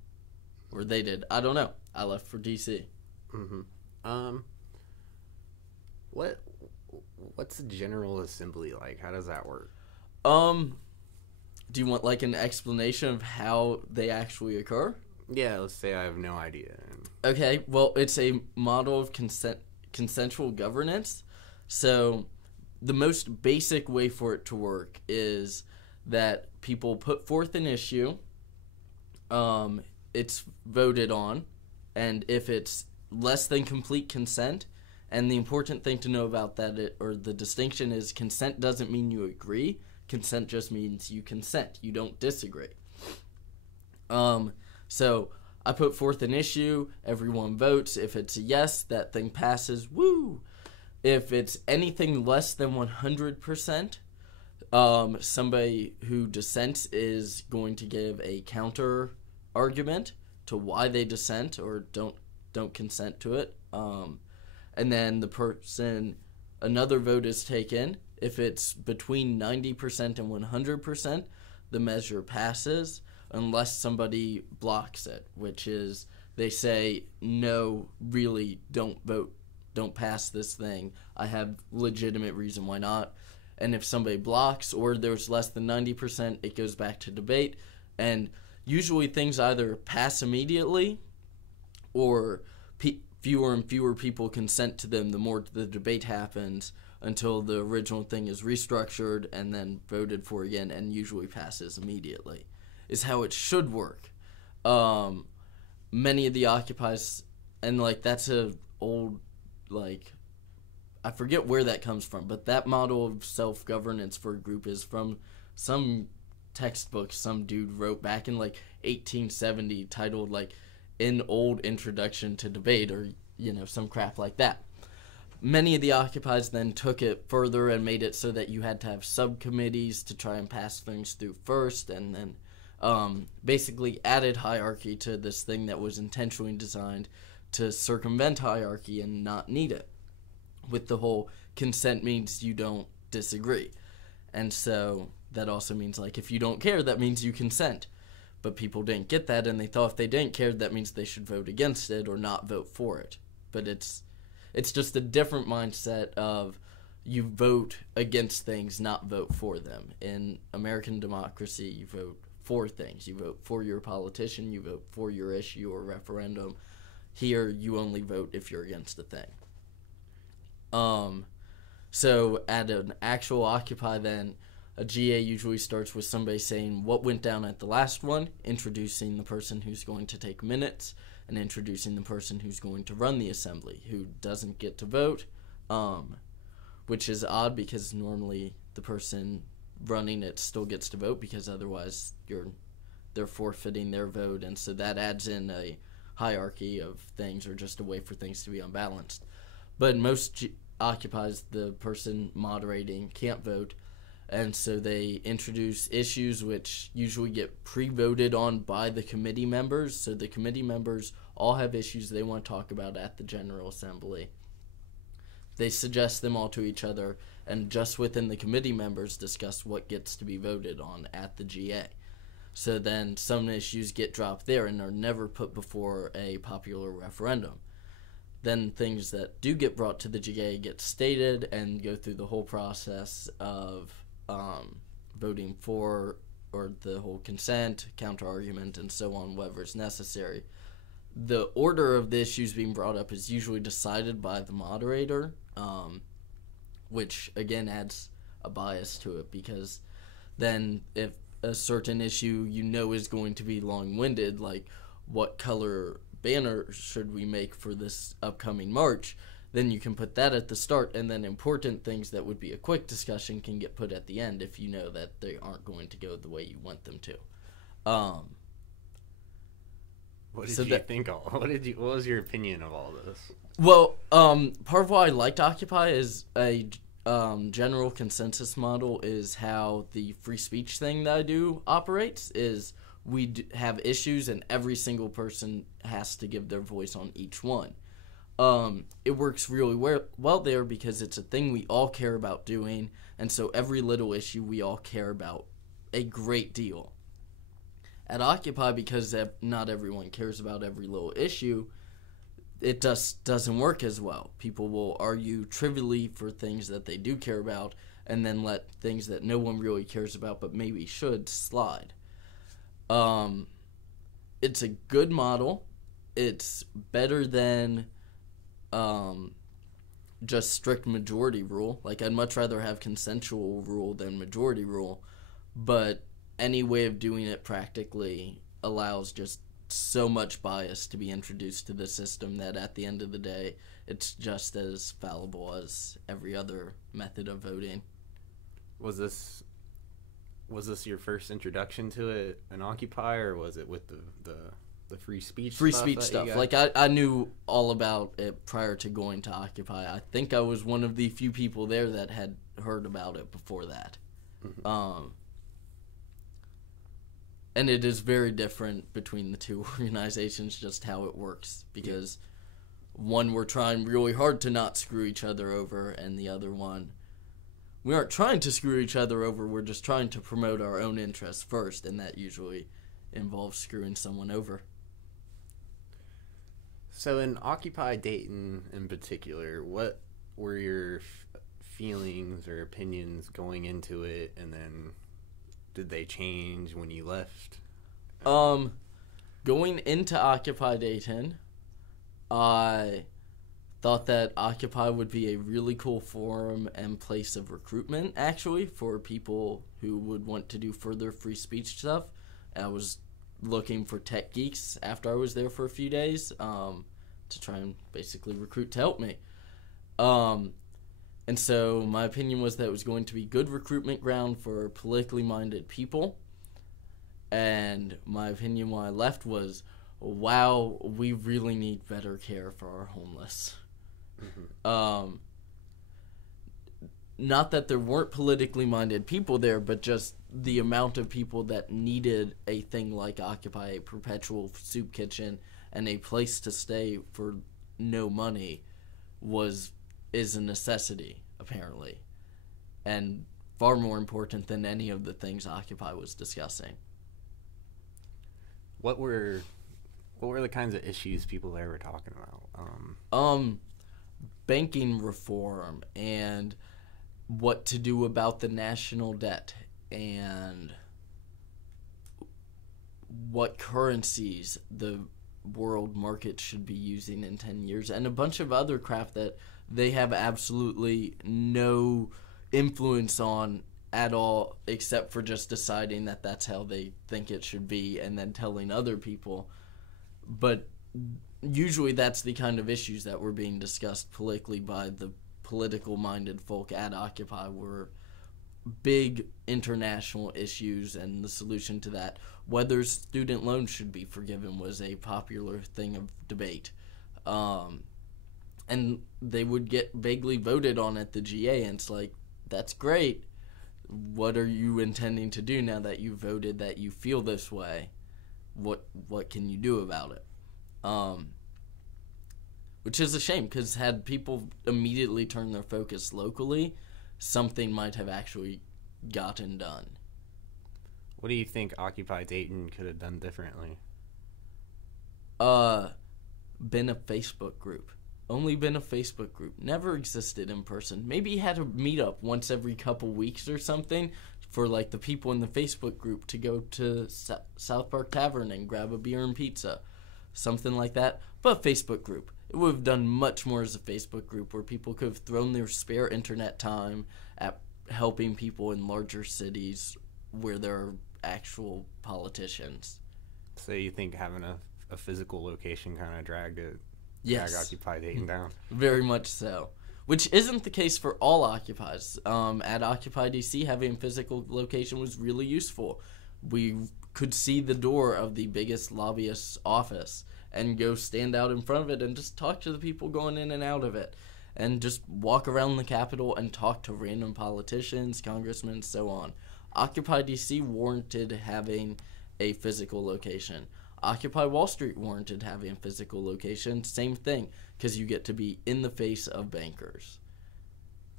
Or they did. I don't know. I left for D.C. Mm-hmm. What's the General Assembly like? How does that work? Do you want like an explanation of how they actually occur? Yeah, let's say I have no idea. Okay, well, it's a model of consensual governance. So the most basic way for it to work is that people put forth an issue, it's voted on, and if it's less than complete consent, and the important thing to know about that, or the distinction is, consent doesn't mean you agree. Consent just means you consent. You don't disagree. So I put forth an issue. Everyone votes. If it's a yes, that thing passes. Woo! If it's anything less than 100%, somebody who dissents is going to give a counter argument to why they dissent or don't consent to it. And then another vote is taken. If it's between 90% and 100%, the measure passes unless somebody blocks it, which is they say, no, really, don't vote, don't pass this thing. I have legitimate reason why not. And if somebody blocks or there's less than 90%, it goes back to debate. And usually things either pass immediately or fewer and fewer people consent to them the more the debate happens until the original thing is restructured and then voted for again and usually passes immediately, is how it should work. Many of the Occupies, and like that's a old, like, I forget where that comes from, but that model of self-governance for a group is from some textbook some dude wrote back in like 1870 titled like An Old Introduction to Debate or, you know, some crap like that. Many of the Occupies then took it further and made it so that you had to have subcommittees to try and pass things through first, and then basically added hierarchy to this thing that was intentionally designed to circumvent hierarchy and not need it, with the whole consent means you don't disagree. And so that also means, like, if you don't care, that means you consent. But people didn't get that, and they thought if they didn't care, that means they should vote against it or not vote for it. But it's just a different mindset of you vote against things, not vote for them. In American democracy, you vote for things. You vote for your politician, you vote for your issue or referendum. Here, you only vote if you're against a thing. So at an actual Occupy then, a GA usually starts with somebody saying what went down at the last one, introducing the person who's going to take minutes, and introducing the person who's going to run the assembly, who doesn't get to vote, which is odd because normally the person running it still gets to vote because otherwise they're forfeiting their vote, and so that adds in a hierarchy of things or just a way for things to be unbalanced. But in most Occupies, the person moderating can't vote, and so they introduce issues which usually get pre-voted on by the committee members. So the committee members all have issues they want to talk about at the General Assembly. They suggest them all to each other, and just within the committee members discuss what gets to be voted on at the GA. So then some issues get dropped there and are never put before a popular referendum. Then things that do get brought to the GA get stated and go through the whole process of voting for, or the whole consent, counter-argument, and so on, whatever is necessary. The order of the issues being brought up is usually decided by the moderator, which, again, adds a bias to it, because then if a certain issue you know is going to be long-winded, like what color banner should we make for this upcoming march, then you can put that at the start, and then important things that would be a quick discussion can get put at the end if you know that they aren't going to go the way you want them to. What did you think of? What was your opinion of all this? Well, part of why I liked Occupy is a general consensus model is how the free speech thing that I do operates is we have issues and every single person has to give their voice on each one. It works really well there because it's a thing we all care about doing, and so every little issue we all care about a great deal. At Occupy, because not everyone cares about every little issue, it just doesn't work as well. People will argue trivially for things that they do care about and then let things that no one really cares about but maybe should slide. It's a good model. It's better than just strict majority rule. Like, I'd much rather have consensual rule than majority rule, but any way of doing it practically allows just so much bias to be introduced to the system that at the end of the day, it's just as fallible as every other method of voting. Was this was this your first introduction to it in Occupy, or was it with the free speech Free stuff speech that you stuff. got? Like, I knew all about it prior to going to Occupy. I think I was one of the few people there that had heard about it before that. And it is very different between the two organizations, just how it works. Because one, we're trying really hard to not screw each other over, and the other one, we aren't trying to screw each other over, we're just trying to promote our own interests first, and that usually involves screwing someone over. So in Occupy Dayton in particular, what were your feelings or opinions going into it, and then did they change when you left? Going into Occupy Dayton, I thought that Occupy would be a really cool forum and place of recruitment, actually, for people who would want to do further free speech stuff. I was looking for tech geeks after I was there for a few days to try and basically recruit to help me. And so my opinion was that it was going to be good recruitment ground for politically minded people. And my opinion when I left was, wow, we really need better care for our homeless. Not that there weren't politically minded people there, but just the amount of people that needed a thing like Occupy, a perpetual soup kitchen, and a place to stay for no money is a necessity, apparently, and far more important than any of the things Occupy was discussing. What were the kinds of issues people there were talking about? Banking reform and what to do about the national debt and what currencies the world market should be using in 10 years and a bunch of other crap that they have absolutely no influence on at all, except for just deciding that that's how they think it should be and then telling other people. But usually that's the kind of issues that were being discussed politically by the political-minded folk at Occupy were big international issues, and the solution to that, whether student loans should be forgiven, was a popular thing of debate. And they would get vaguely voted on at the GA, and it's like, that's great. What are you intending to do now that you voted that you feel this way? What can you do about it? Which is a shame, because had people immediately turned their focus locally, something might have actually gotten done. What do you think Occupy Dayton could have done differently? Been a Facebook group. Only been a Facebook group. Never existed in person. Maybe had a meetup once every couple weeks or something for like the people in the Facebook group to go to South Park Tavern and grab a beer and pizza. Something like that. But Facebook group. It would have done much more as a Facebook group where people could have thrown their spare internet time at helping people in larger cities where there are actual politicians. So you think having a physical location kind of dragged Occupy Dayton down? Very much so. Which isn't the case for all Occupies. At Occupy DC, having a physical location was really useful. We could see the door of the biggest lobbyist's office and go stand out in front of it and just talk to the people going in and out of it. And just walk around the Capitol and talk to random politicians, congressmen, so on. Occupy DC warranted having a physical location. Occupy Wall Street warranted having a physical location. Same thing, because you get to be in the face of bankers.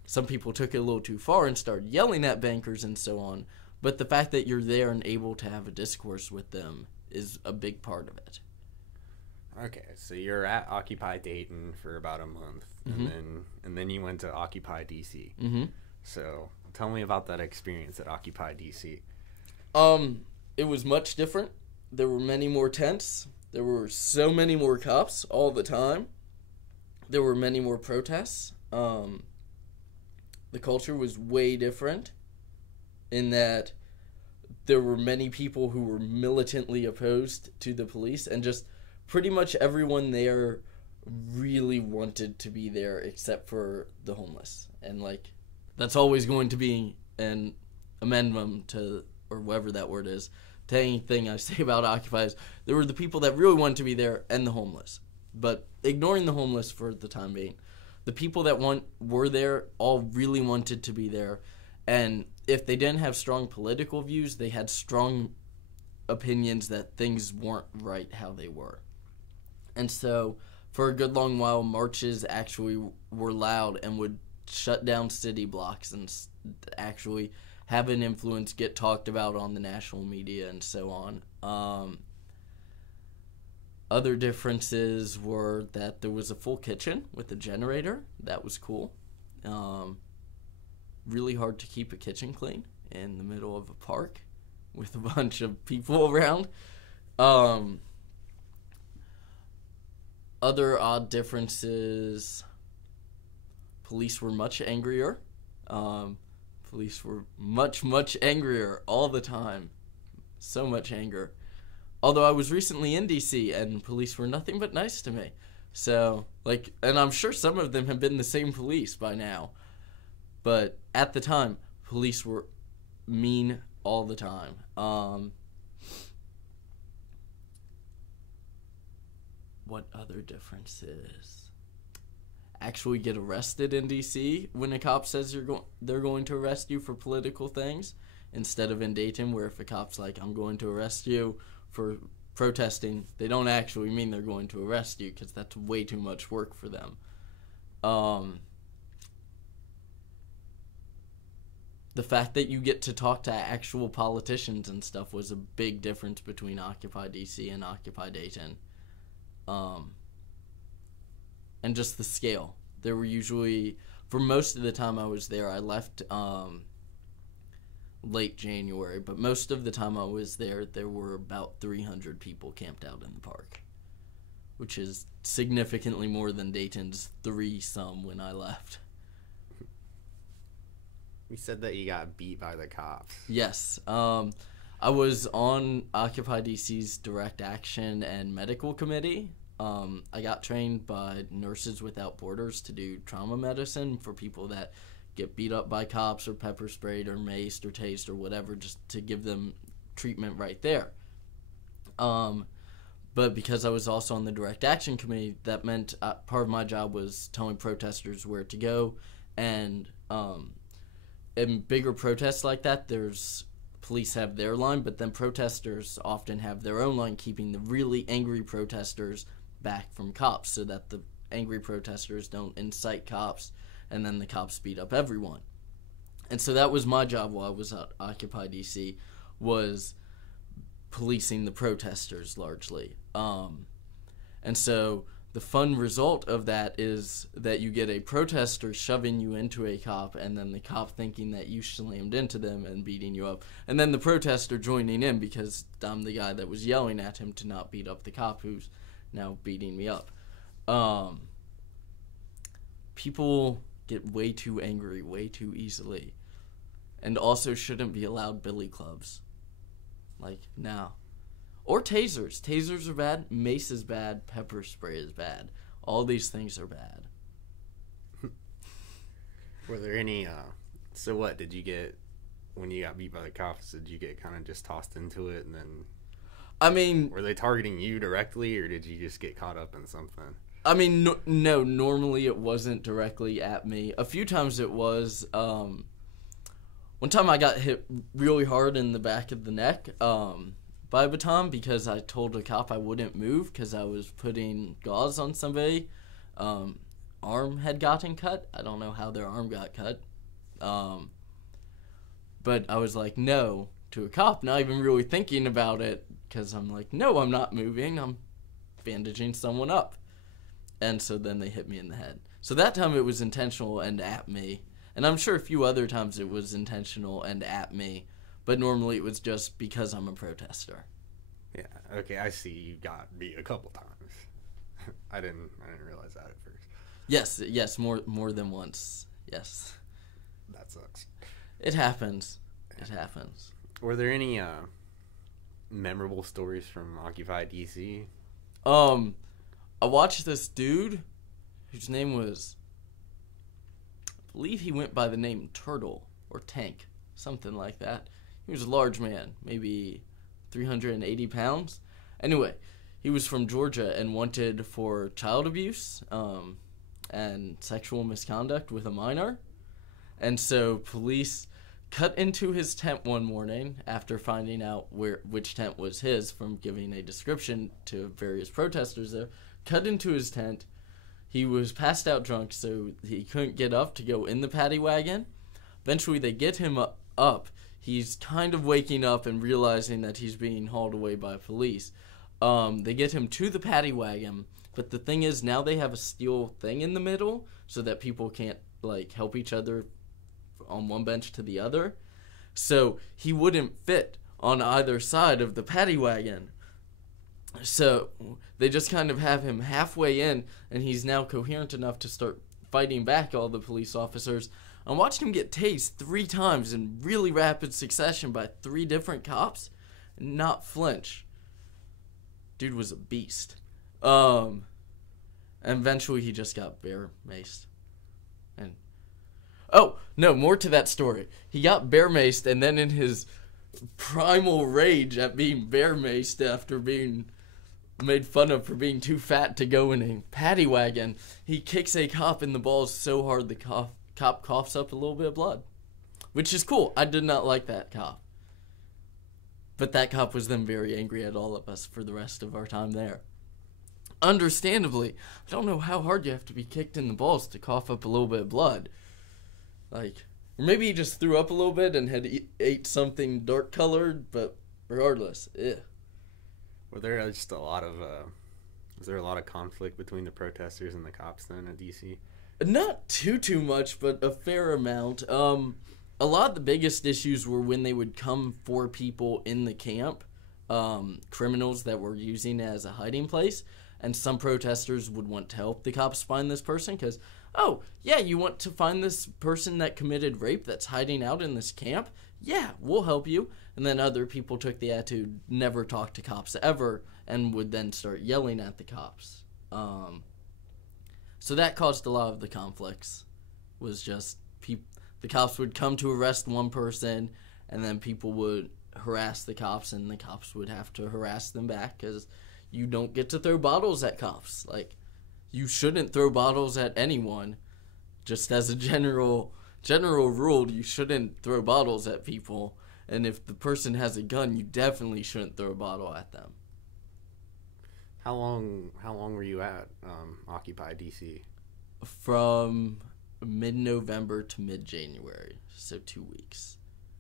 Some people took it a little too far and started yelling at bankers and so on, but the fact that you're there and able to have a discourse with them is a big part of it. Okay, so you're at Occupy Dayton for about a month, and then you went to Occupy DC. Mm-hmm. So tell me about that experience at Occupy DC. It was much different. There were many more tents. There were so many more cops all the time. There were many more protests. The culture was way different in that there were many people who were militantly opposed to the police, and just pretty much everyone there really wanted to be there except for the homeless. And, like, that's always going to be an amendment to or whatever that word is, to anything I say about Occupy is there were the people that really wanted to be there and the homeless. But ignoring the homeless for the time being, the people that were there all really wanted to be there. And if they didn't have strong political views, they had strong opinions that things weren't right how they were. And so for a good long while, marches actually were loud and would shut down city blocks and actually have an influence, get talked about on the national media and so on. Other differences were that there was a full kitchen with a generator. That was cool. Really hard to keep a kitchen clean in the middle of a park with a bunch of people around. Other odd differences, police were much angrier. Police were much, much angrier all the time. So much anger. Although I was recently in D.C. and police were nothing but nice to me. So, and I'm sure some of them have been the same police by now. But at the time, police were mean all the time. What other differences? Actually get arrested in D.C. when a cop says they're going to arrest you for political things, instead of in Dayton where if a cop's like, I'm going to arrest you for protesting, they don't actually mean they're going to arrest you because that's way too much work for them. The fact that you get to talk to actual politicians and stuff was a big difference between Occupy DC and Occupy Dayton. And just the scale. There were usually, for most of the time I was there, I left late January, but most of the time I was there were about 300 people camped out in the park, which is significantly more than Dayton's 3-some when I left. You said that you got beat by the cops. Yes. I was on Occupy DC's Direct Action and Medical Committee. I got trained by Nurses Without Borders to do trauma medicine for people that get beat up by cops or pepper sprayed or maced or tased or whatever, just to give them treatment right there. But because I was also on the Direct Action Committee, that meant part of my job was telling protesters where to go. And in bigger protests like that, police have their line, but then protesters often have their own line, keeping the really angry protesters back from cops so that the angry protesters don't incite cops and then the cops beat up everyone. And so that was my job while I was at Occupy DC, was policing the protesters largely. And so the fun result of that is that you get a protester shoving you into a cop and then the cop thinking that you slammed into them and beating you up. And then the protester joining in because I'm the guy that was yelling at him to not beat up the cop who's now beating me up. People get way too angry way too easily, and also shouldn't be allowed billy clubs. Now. Or tasers. Tasers are bad. Mace is bad. Pepper spray is bad. All these things are bad. Were there any, so what did you get, when you got beat by the cops, did you get kind of just tossed into it and then, I mean, were they targeting you directly or did you just get caught up in something? I mean, no, normally it wasn't directly at me. A few times it was. One time I got hit really hard in the back of the neck by a baton because I told a cop I wouldn't move because I was putting gauze on somebody. Arm had gotten cut. I don't know how their arm got cut. But I was like, no, to a cop, not even really thinking about it because I'm like, no, I'm not moving. I'm bandaging someone up. And so then they hit me in the head. So that time it was intentional and at me. And I'm sure a few other times it was intentional and at me. But normally it was just because I'm a protester. Yeah, okay, I see you got beat a couple times. I didn't realize that at first. Yes, more than once. Yes. That sucks. It happens. It happens. Were there any memorable stories from Occupy DC? I watched this dude whose name was, I believe he went by the name Turtle or Tank, something like that. He was a large man, maybe 380 pounds. Anyway, he was from Georgia and wanted for child abuse and sexual misconduct with a minor. And so police cut into his tent one morning after finding out which tent was his from giving a description to various protesters there. Cut into his tent. He was passed out drunk, so he couldn't get up to go in the paddy wagon. Eventually, they get him up. He's kind of waking up and realizing that he's being hauled away by police. They get him to the paddy wagon, but the thing is, now they have a steel thing in the middle so that people can't, like, help each other on one bench to the other. So he wouldn't fit on either side of the paddy wagon. So they just kind of have him halfway in, and he's now coherent enough to start fighting back all the police officers. I watched him get tased 3 times in really rapid succession by 3 different cops and not flinch. Dude was a beast. And eventually he just got bear maced. And oh, no, more to that story. He got bear maced, and then in his primal rage at being bear maced after being made fun of for being too fat to go in a paddy wagon, he kicks a cop in the balls so hard the cop coughs up a little bit of blood. Which is cool. I did not like that cop. But that cop was then very angry at all of us for the rest of our time there. Understandably, I don't know how hard you have to be kicked in the balls to cough up a little bit of blood. Like, or maybe he just threw up a little bit and had ate something dark colored, but regardless, Were there just a lot of, was there a lot of conflict between the protesters and the cops then at DC? Not too much, but a fair amount. A lot of the biggest issues were when they would come for people in the camp, criminals that were using it as a hiding place, and some protesters would want to help the cops find this person because, oh, yeah, you want to find this person that committed rape that's hiding out in this camp? Yeah, we'll help you. And then other people took the attitude, never talk to cops ever, and would then start yelling at the cops. So that caused a lot of the conflicts, was just the cops would come to arrest one person, and then people would harass the cops, and the cops would have to harass them back because you don't get to throw bottles at cops. Like, you shouldn't throw bottles at anyone. Just as a general rule, you shouldn't throw bottles at people. And if the person has a gun, you definitely shouldn't throw a bottle at them. How long were you at Occupy DC? From mid-November to mid-January, so 2 weeks.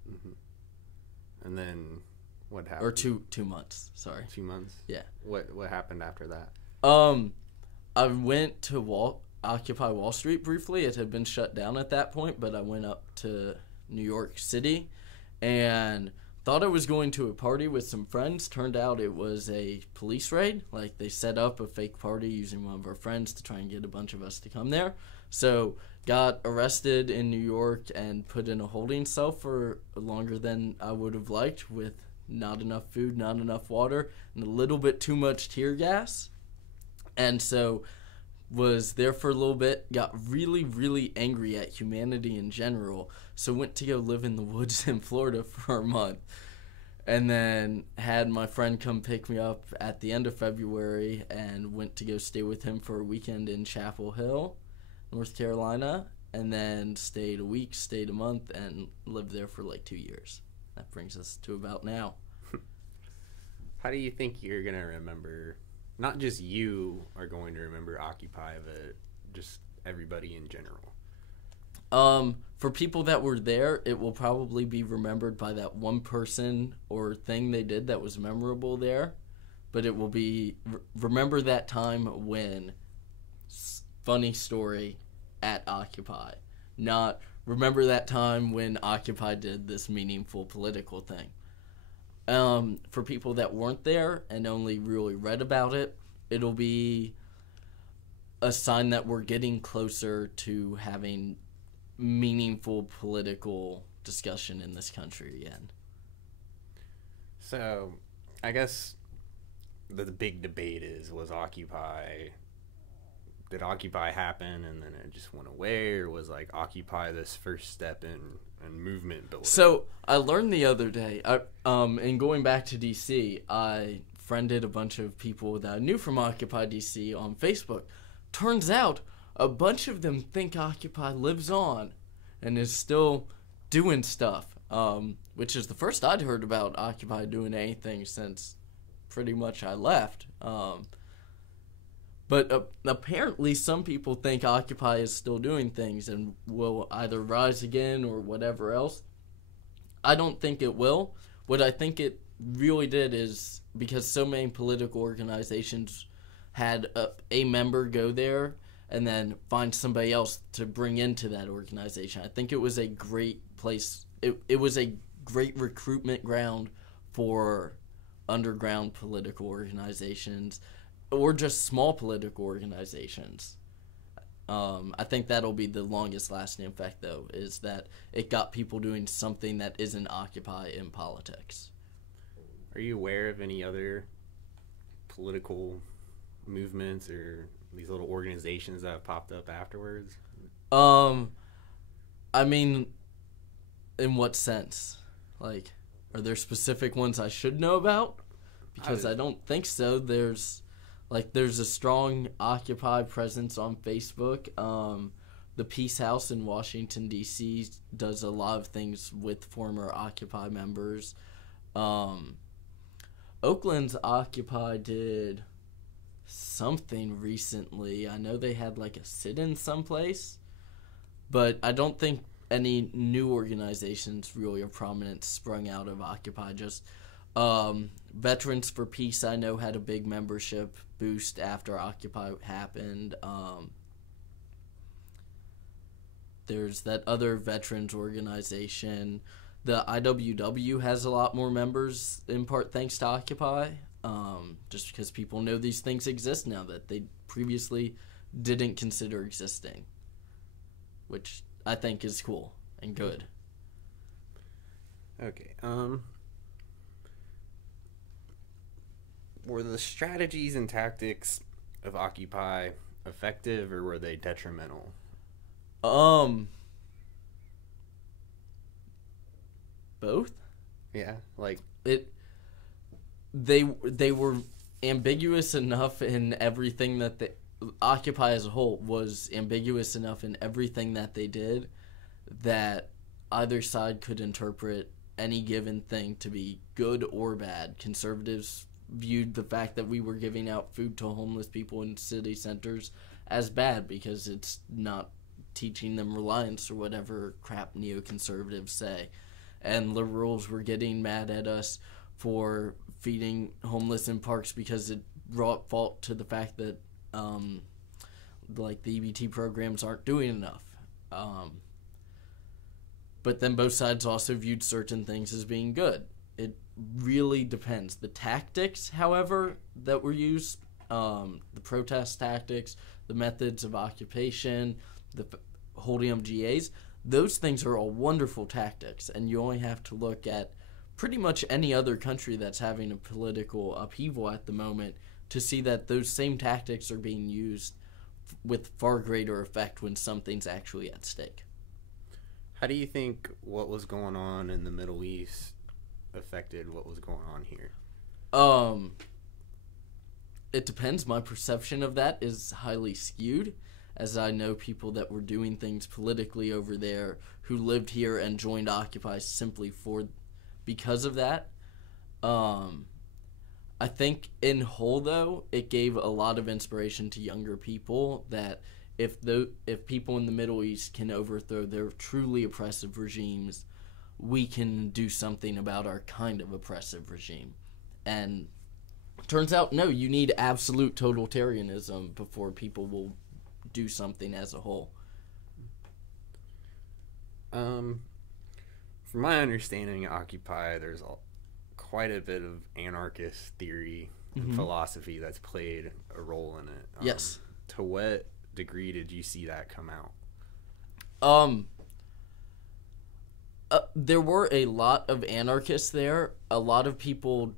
Mm-hmm. And then what happened? Or two months, sorry. 2 months? Yeah. What happened after that? I went to Occupy Wall Street briefly. It had been shut down at that point, but I went up to New York City and thought I was going to a party with some friends. Turned out it was a police raid. Like, they set up a fake party using one of our friends to try and get a bunch of us to come there. So got arrested in New York and put in a holding cell for longer than I would have liked, with not enough food, not enough water, and a little bit too much tear gas. And so was there for a little bit, got really, really angry at humanity in general, so went to go live in the woods in Florida for a month. And then had my friend come pick me up at the end of February and went to go stay with him for a weekend in Chapel Hill, North Carolina, and then stayed a week, stayed a month, and lived there for like 2 years. That brings us to about now. How do you think you're going to remember, not just you are going to remember Occupy, but just everybody in general? For people that were there, it will probably be remembered by that one person or thing they did that was memorable there. But it will be, remember that time when, funny story at Occupy. Not, remember that time when Occupy did this meaningful political thing. For people that weren't there and only really read about it, it'll be a sign that we're getting closer to having meaningful political discussion in this country again. So, I guess the big debate was Occupy did Occupy happen and then it just went away, or was like Occupy this first step in movement building? So I learned the other day, in going back to DC, I friended a bunch of people that I knew from Occupy DC on Facebook. Turns out a bunch of them think Occupy lives on and is still doing stuff, which is the first I'd heard about Occupy doing anything since pretty much I left. But apparently some people think Occupy is still doing things and will either rise again or whatever else. I don't think it will. What I think it really did is because so many political organizations had a member go there and then find somebody else to bring into that organization. I think it was a great place. It was a great recruitment ground for underground political organizations or just small political organizations. I think that'll be the longest lasting effect, though, is that it got people doing something that isn't Occupy in politics. Are you aware of any other political movements or these little organizations that have popped up afterwards? I mean, in what sense? Like, are there specific ones I should know about? Because I don't think so. There's a strong Occupy presence on Facebook. The Peace House in Washington, D.C. does a lot of things with former Occupy members. Oakland's Occupy did something recently. I know they had like a sit-in someplace, but I don't think any new organizations really are prominent sprung out of Occupy. Just Veterans for Peace, I know, had a big membership boost after Occupy happened. There's that other veterans organization. The IWW has a lot more members, in part thanks to Occupy, just because people know these things exist now that they previously didn't consider existing, which I think is cool and good. Okay. Were the strategies and tactics of Occupy effective, or were they detrimental? Both. Yeah, like they were ambiguous enough in everything that they Occupy as a whole was ambiguous enough in everything that they did that either side could interpret any given thing to be good or bad. Conservatives viewed the fact that we were giving out food to homeless people in city centers as bad because it's not teaching them reliance or whatever crap neoconservatives say. And liberals were getting mad at us for feeding homeless in parks because it brought fault to the fact that like the EBT programs aren't doing enough. But then both sides also viewed certain things as being good. It really depends. The tactics, however, that were used, the protest tactics, the methods of occupation, the holding of GAs, those things are all wonderful tactics, and you only have to look at pretty much any other country that's having a political upheaval at the moment to see that those same tactics are being used with far greater effect when something's actually at stake. How do you think what was going on in the Middle East affected what was going on here? It depends. My perception of that is highly skewed, as I know people that were doing things politically over there who lived here and joined Occupy simply because of that. I think in whole, though, it gave a lot of inspiration to younger people that if people in the Middle East can overthrow their truly oppressive regimes, we can do something about our kind of oppressive regime. And turns out, no, you need absolute totalitarianism before people will do something as a whole. From my understanding of Occupy, there's quite a bit of anarchist theory and philosophy that's played a role in it. Yes. To what degree did you see that come out? There were a lot of anarchists there. A lot of people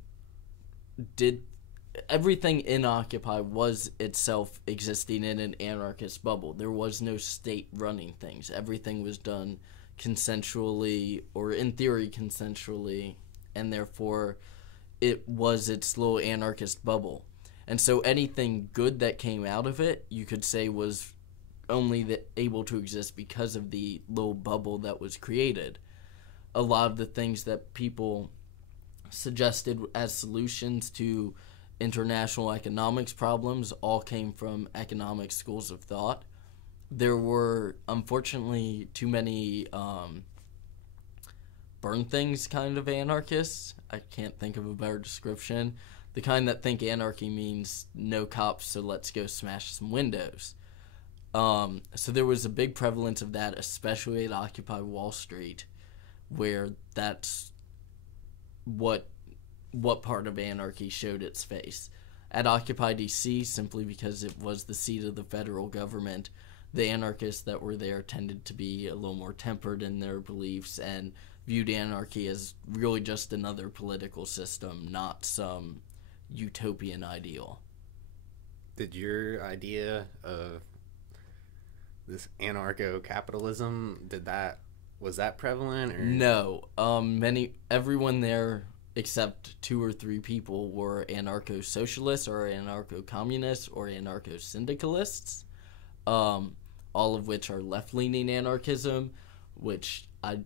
everything in Occupy was itself existing in an anarchist bubble. There was no state running things. Everything was done consensually, or in theory consensually, and therefore it was its little anarchist bubble. And so anything good that came out of it, you could say, was only able to exist because of the little bubble that was created. A lot of the things that people suggested as solutions to international economics problems all came from economic schools of thought. There were, unfortunately, too many burn things kind of anarchists. I can't think of a better description. The kind that think anarchy means no cops, so let's go smash some windows. So there was a big prevalence of that, especially at Occupy Wall Street, where that's what part of anarchy showed its face. At Occupy DC, simply because it was the seat of the federal government, the anarchists that were there tended to be a little more tempered in their beliefs and viewed anarchy as really just another political system, not some utopian ideal. Did your idea of this anarcho-capitalism, was that prevalent? Or? No. Everyone there except 2 or 3 people were anarcho-socialists or anarcho-communists or anarcho-syndicalists, all of which are left-leaning anarchism, which I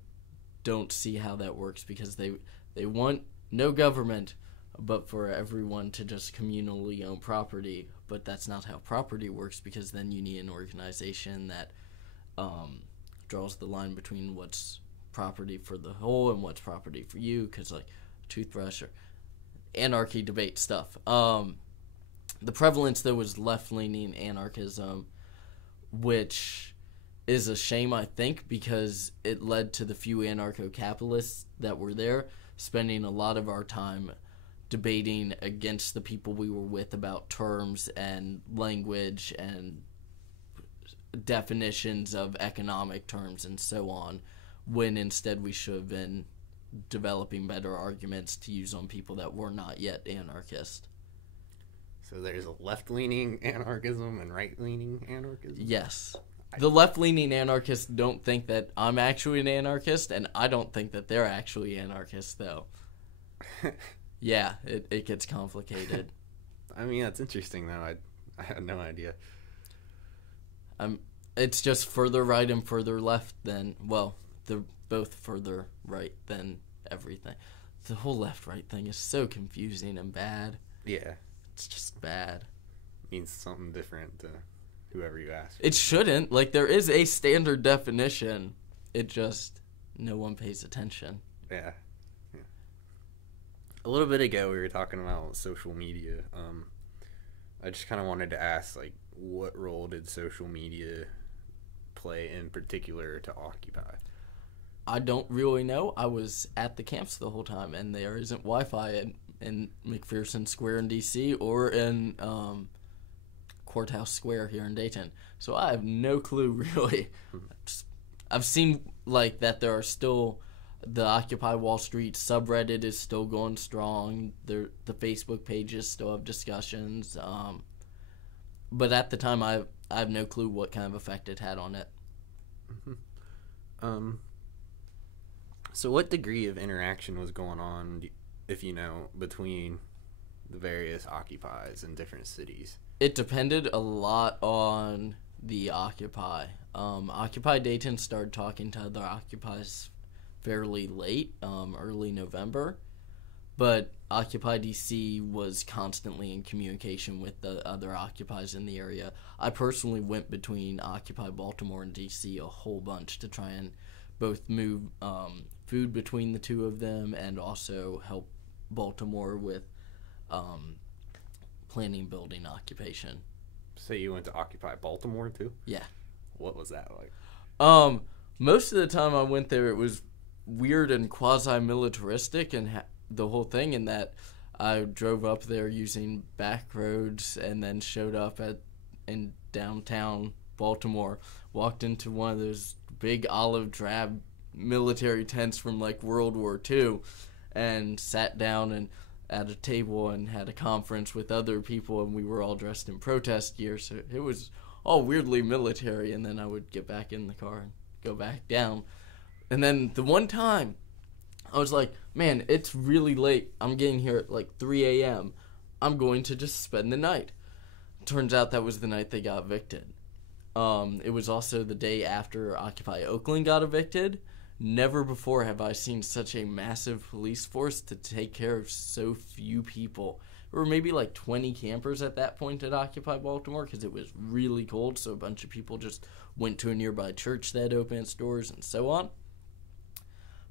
don't see how that works because they want no government, but for everyone to just communally own property. But that's not how property works, because then you need an organization that draws the line between what's property for the whole and what's property for you, because like toothbrush or anarchy debate stuff. The prevalence, though, was left-leaning anarchism, which is a shame, I think, because it led to the few anarcho-capitalists that were there spending a lot of our time debating against the people we were with about terms and language and definitions of economic terms and so on, when instead we should have been developing better arguments to use on people that were not yet anarchist. So there's a left-leaning anarchism and right-leaning anarchism? Yes. The left-leaning anarchists don't think that I'm actually an anarchist, and I don't think that they're actually anarchists, though. Yeah, it gets complicated. I mean, that's interesting, though. I had no idea. It's just further right and further left than, well, they're both further right than everything. The whole left-right thing is so confusing and bad. Yeah. It's just bad. Means something different to whoever you ask. It shouldn't. Like, there is a standard definition. It just, no one pays attention. Yeah. A little bit ago, we were talking about social media. I just kind of wanted to ask, like, what role did social media play in particular to Occupy? I don't really know. I was at the camps the whole time, and there isn't Wi-Fi in McPherson Square in D.C. or in Courthouse Square here in Dayton. So I have no clue, really. I've seen, like, that there are still... The Occupy Wall Street subreddit is still going strong. The Facebook pages still have discussions. But at the time, I have no clue what kind of effect it had on it. Mm-hmm. So what degree of interaction was going on, if you know, between the various Occupies in different cities? It depended a lot on the Occupy. Occupy Dayton started talking to other Occupies fairly late, early November, but Occupy DC was constantly in communication with the other Occupies in the area. I personally went between Occupy Baltimore and DC a whole bunch to try and both move food between the two of them and also help Baltimore with planning building occupation. So you went to Occupy Baltimore too? Yeah. What was that like? Most of the time I went there, it was weird and quasi-militaristic and the whole thing, in that I drove up there using back roads and then showed up in downtown Baltimore, walked into one of those big olive drab military tents from like World War II and sat down, and at a table and had a conference with other people, and we were all dressed in protest gear, so it was all weirdly military. And then I would get back in the car and go back down. And then the one time I was like, man, it's really late. I'm getting here at like 3 a.m. I'm going to just spend the night. Turns out that was the night they got evicted. It was also the day after Occupy Oakland got evicted. Never before have I seen such a massive police force to take care of so few people. There were maybe like 20 campers at that point at Occupy Baltimore because it was really cold, so a bunch of people just went to a nearby church that had opened its doors and so on.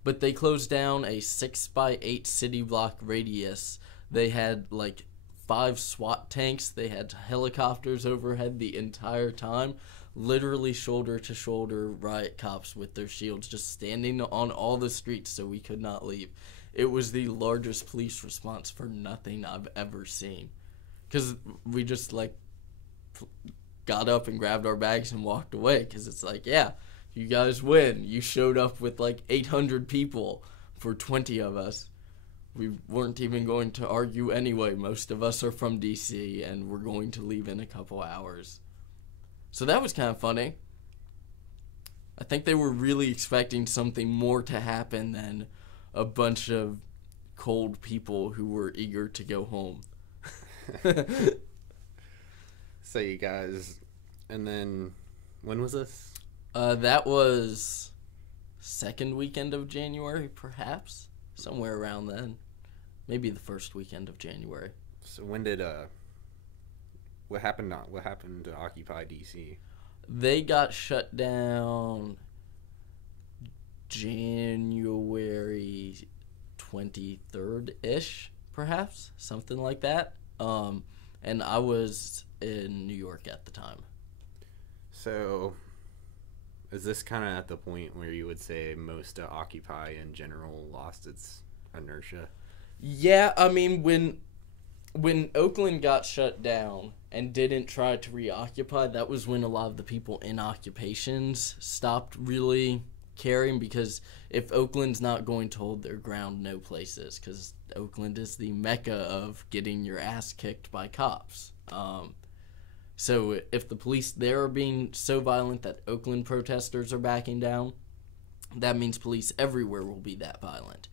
But they closed down a 6x8 city block radius. They had like 5 SWAT tanks. They had helicopters overhead the entire time. Literally shoulder to shoulder riot cops with their shields just standing on all the streets so we could not leave. It was the largest police response for nothing I've ever seen. Because we just like got up and grabbed our bags and walked away. Because it's like, yeah, you guys win. You showed up with like 800 people for 20 of us. We weren't even going to argue anyway. Most of us are from D.C. and we're going to leave in a couple hours. So that was kind of funny. I think they were really expecting something more to happen than a bunch of cold people who were eager to go home. So you guys, and then when was this? That was second weekend of January, perhaps. Somewhere around then. Maybe the first weekend of January. So when did what happened to Occupy DC? They got shut down January 23rd-ish, perhaps, something like that. And I was in New York at the time. So is this kind of at the point where you would say most of Occupy in general lost its inertia? Yeah, I mean, when Oakland got shut down and didn't try to reoccupy, that was when a lot of the people in occupations stopped really caring, because if Oakland's not going to hold their ground, no places, because Oakland is the mecca of getting your ass kicked by cops. So if the police there are being so violent that Oakland protesters are backing down, that means police everywhere will be that violent.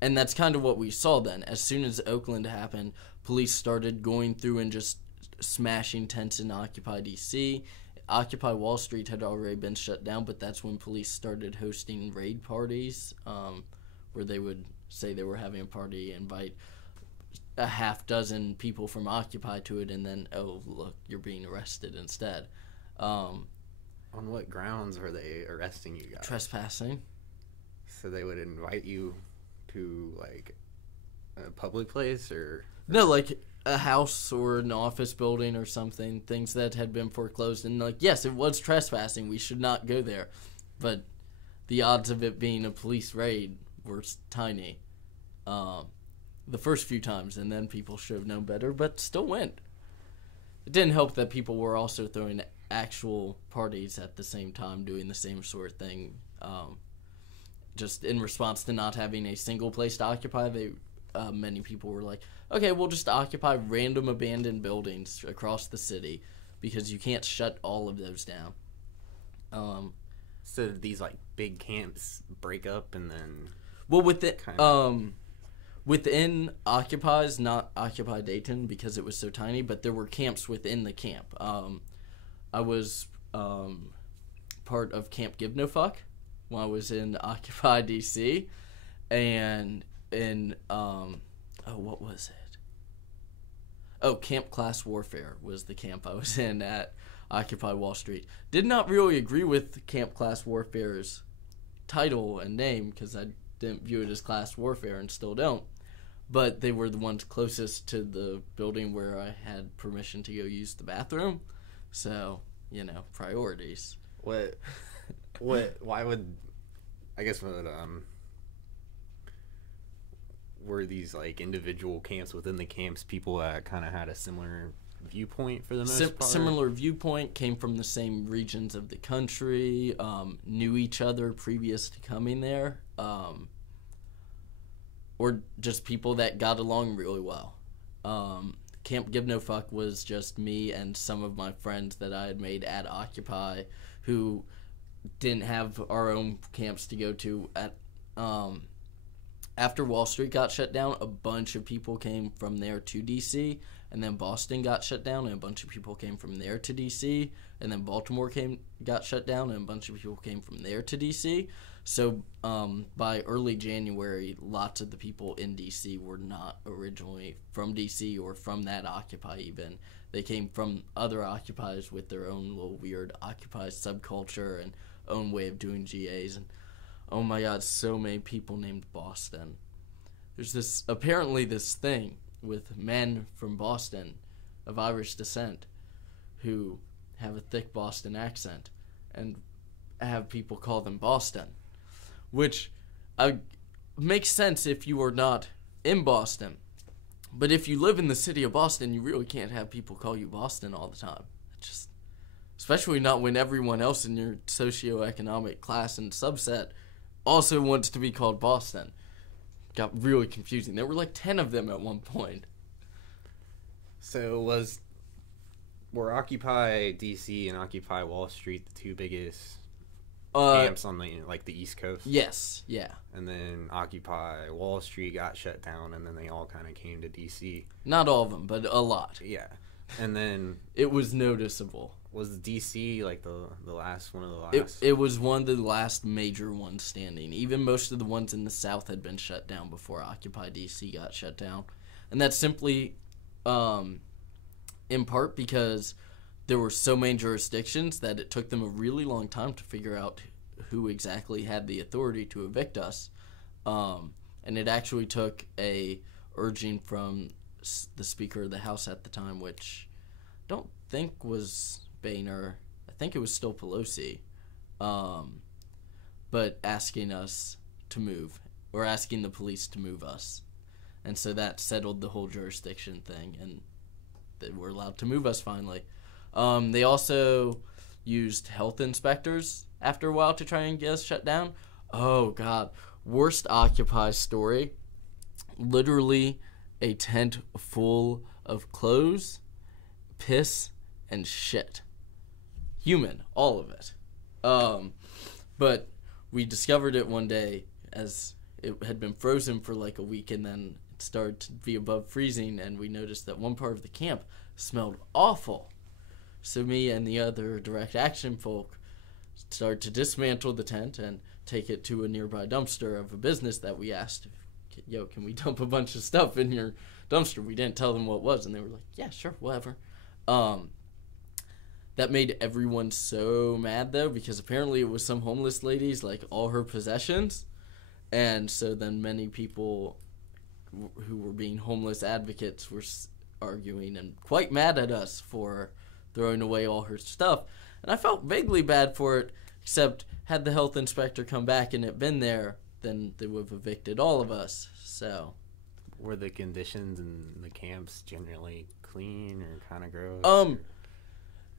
And that's kind of what we saw then. As soon as Oakland happened, police started going through and just smashing tents in Occupy DC. Occupy Wall Street had already been shut down, but that's when police started hosting raid parties, where they would say they were having a party, invite a half dozen people from Occupy to it, and then, oh, look, you're being arrested instead. On what grounds were they arresting you guys? Trespassing. So they would invite you to, like, a public place, or? No, like a house or an office building or something, things that had been foreclosed. And, like, yes, it was trespassing. We should not go there. But the odds of it being a police raid were tiny the first few times, and then people should have known better, but still went. It didn't help that people were also throwing actual parties at the same time, doing the same sort of thing. Just in response to not having a single place to occupy, many people were like, okay, we'll just occupy random abandoned buildings across the city because you can't shut all of those down. So these, like, big camps break up and then... Well, within Occupy's, not Occupy Dayton because it was so tiny, but there were camps within the camp. I was part of Camp Give No Fuck when I was in Occupy DC, and in what was it? Oh, Camp Class Warfare was the camp I was in at Occupy Wall Street. Did not really agree with Camp Class Warfare's title and name because I didn't view it as class warfare and still don't. But they were the ones closest to the building where I had permission to go use the bathroom. So, priorities. Why would, I guess, were these, like, individual camps within the camps people that kind of had a similar viewpoint for the most part? Similar viewpoint, came from the same regions of the country, knew each other previous to coming there. or just people that got along really well. Camp Give No Fuck was just me and some of my friends that I had made at Occupy who didn't have our own camps to go to. After Wall Street got shut down, a bunch of people came from there to D.C., and then Boston got shut down, and a bunch of people came from there to D.C., and then Baltimore got shut down, and a bunch of people came from there to D.C. So by early January, lots of the people in D.C. were not originally from D.C. or from that Occupy even. They came from other Occupies with their own little weird Occupy subculture and own way of doing GAs. And oh my God, so many people named Boston. There's apparently this thing with men from Boston of Irish descent who have a thick Boston accent and have people call them Boston, which makes sense if you are not in Boston. But if you live in the city of Boston, you really can't have people call you Boston all the time. Especially not when everyone else in your socioeconomic class and subset also wants to be called Boston. Got really confusing. There were like 10 of them at one point. So were Occupy DC and Occupy Wall Street the two biggest camps on the East Coast? Yes, yeah. And then Occupy Wall Street got shut down, and then they all kind of came to DC. Not all of them, but a lot. Yeah. And then it was noticeable. Was DC like the last one of the last? It was one of the last major ones standing. Even most of the ones in the South had been shut down before Occupy DC got shut down. And that's simply in part because there were so many jurisdictions that it took them a really long time to figure out who exactly had the authority to evict us. And it actually took a urging from the Speaker of the House at the time, which I don't think was Boehner. I think it was still Pelosi. But asking us to move, or asking the police to move us. And so that settled the whole jurisdiction thing, and they were allowed to move us finally. They also used health inspectors after a while to try and get us shut down. Oh, God. Worst Occupy story. Literally a tent full of clothes, piss, and shit. Human, all of it. But we discovered it one day as it had been frozen for like a week, and then it started to be above freezing, and we noticed that one part of the camp smelled awful. So me and the other direct action folk started to dismantle the tent and take it to a nearby dumpster of a business that we asked, yo, can we dump a bunch of stuff in your dumpster? We didn't tell them what it was, and they were like, yeah, sure, whatever. That made everyone so mad, though, because apparently it was some homeless lady's, like, all her possessions. And so then many people who were being homeless advocates were arguing and quite mad at us for throwing away all her stuff. And I felt vaguely bad for it, except had the health inspector come back and it been there, then they would have evicted all of us. So, were the conditions in the camps generally clean or kind of gross?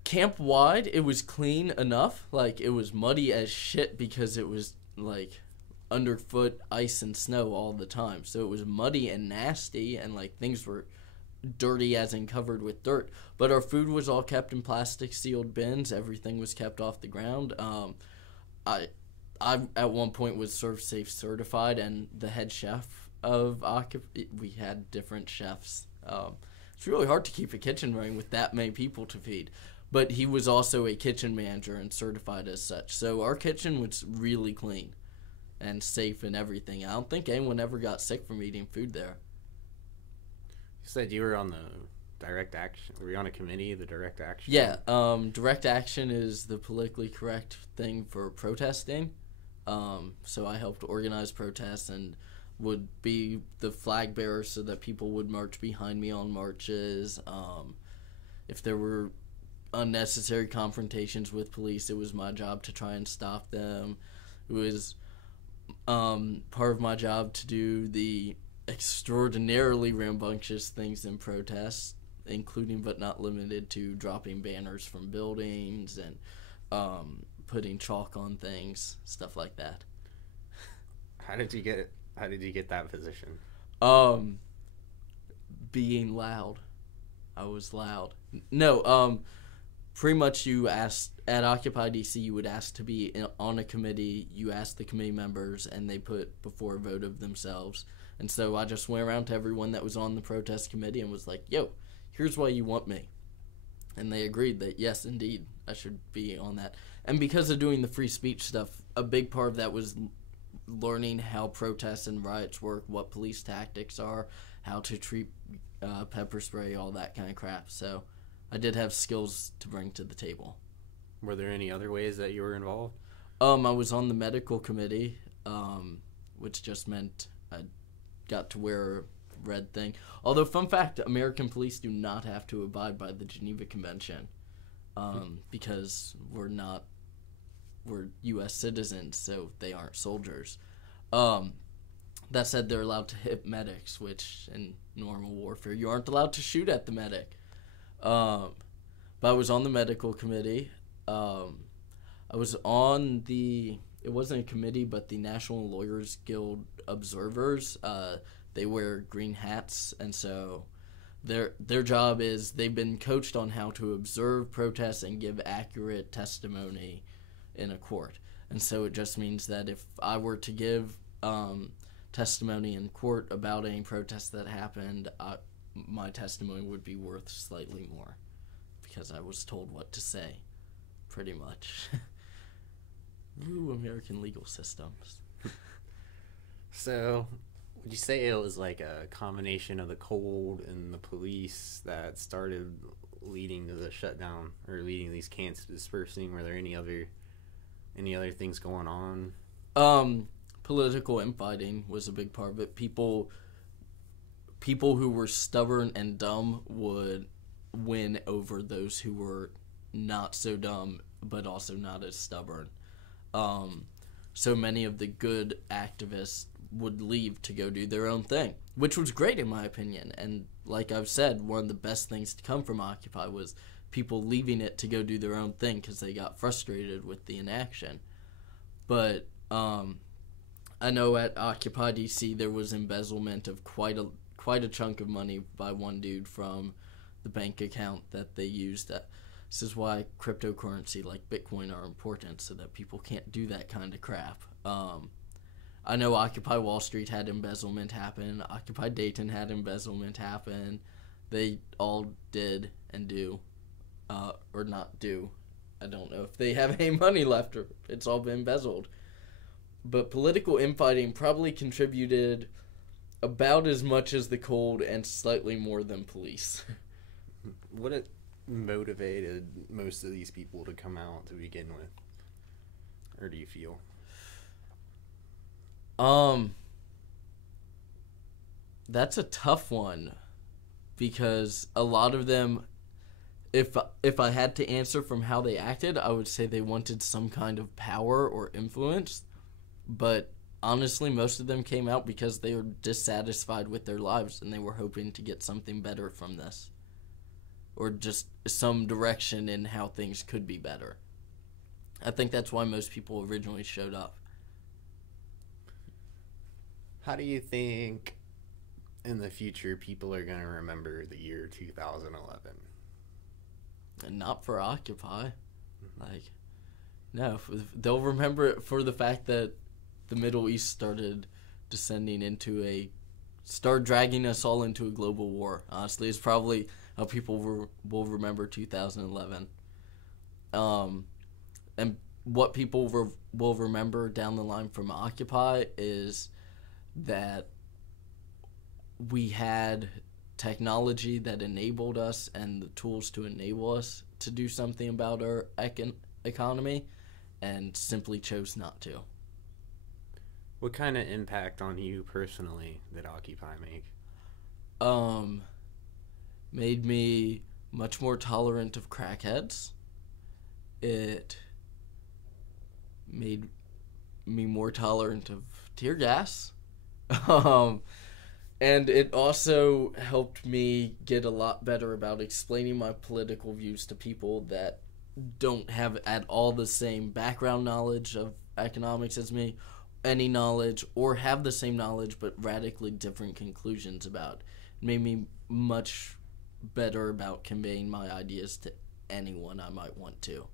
Camp-wide, it was clean enough. Like, it was muddy as shit because it was, like, underfoot ice and snow all the time. So it was muddy and nasty, and, like, things were dirty as in covered with dirt. But our food was all kept in plastic sealed bins. Everything was kept off the ground. I at one point was Serve Safe certified, and the head chef of Occupy, we had different chefs. It's really hard to keep a kitchen running with that many people to feed. But he was also a kitchen manager and certified as such. So our kitchen was really clean and safe and everything. I don't think anyone ever got sick from eating food there. You said you were on the direct action. Were you on a committee, the direct action? Yeah, direct action is the politically correct thing for protesting. So I helped organize protests and would be the flag bearer so that people would march behind me on marches. If there were unnecessary confrontations with police, it was my job to try and stop them. It was part of my job to do the extraordinarily rambunctious things in protests, including but not limited to dropping banners from buildings and putting chalk on things, stuff like that. How did you get How did you get that position? Being loud. I was loud. No, pretty much you asked, at Occupy DC, you would ask to be on a committee, you asked the committee members, and they put before a vote of themselves. And so I just went around to everyone that was on the protest committee and was like, yo, here's why you want me. And they agreed that, yes, indeed, I should be on that. And because of doing the free speech stuff, a big part of that was learning how protests and riots work, what police tactics are, how to treat pepper spray, all that kind of crap. So I did have skills to bring to the table. Were there any other ways that you were involved? I was on the medical committee, which just meant I got to wear a red thing. Although, fun fact, American police do not have to abide by the Geneva Convention because we're U.S. citizens, so they aren't soldiers. That said, they're allowed to hit medics, which in normal warfare, you aren't allowed to shoot at the medic. But I was on the medical committee. I was on it wasn't a committee, but the National Lawyers Guild Observers. They wear green hats, and so their job is they've been coached on how to observe protests and give accurate testimony in a court. And so it just means that if I were to give testimony in court about any protest that happened, my testimony would be worth slightly more because I was told what to say, pretty much. Ooh, American legal systems. So, would you say it was like a combination of the cold and the police that started leading to the shutdown or leading these camps dispersing? Were there any other things going on? Political infighting was a big part of it. People who were stubborn and dumb would win over those who were not so dumb but also not as stubborn. So many of the good activists would leave to go do their own thing, which was great in my opinion. And like I've said, one of the best things to come from Occupy was people leaving it to go do their own thing because they got frustrated with the inaction. But I know at Occupy DC there was embezzlement of quite a chunk of money by one dude from the bank account that they used. This is why cryptocurrency like Bitcoin are important, so that people can't do that kind of crap. I know Occupy Wall Street had embezzlement happen. Occupy Dayton had embezzlement happen. They all did and do, or not do. I don't know if they have any money left or it's all been embezzled. But political infighting probably contributed about as much as the cold and slightly more than police. What motivated most of these people to come out to begin with? Or do you feel? That's a tough one because a lot of them, if I had to answer from how they acted, I would say they wanted some kind of power or influence. But honestly, most of them came out because they were dissatisfied with their lives and they were hoping to get something better from this. Or just some direction in how things could be better. I think that's why most people originally showed up. How do you think in the future people are going to remember the year 2011? And not for Occupy. No, they'll remember it for the fact that the Middle East started dragging us all into a global war. Honestly, it's probably how people will remember 2011. And what people will remember down the line from Occupy is that we had technology that enabled us and the tools to enable us to do something about our economy and simply chose not to. What kind of impact on you personally did Occupy make? Made me much more tolerant of crackheads. It made me more tolerant of tear gas. And it also helped me get a lot better about explaining my political views to people that don't have at all the same background knowledge of economics as me any knowledge or have the same knowledge but radically different conclusions about. It made me much better about conveying my ideas to anyone I might want to.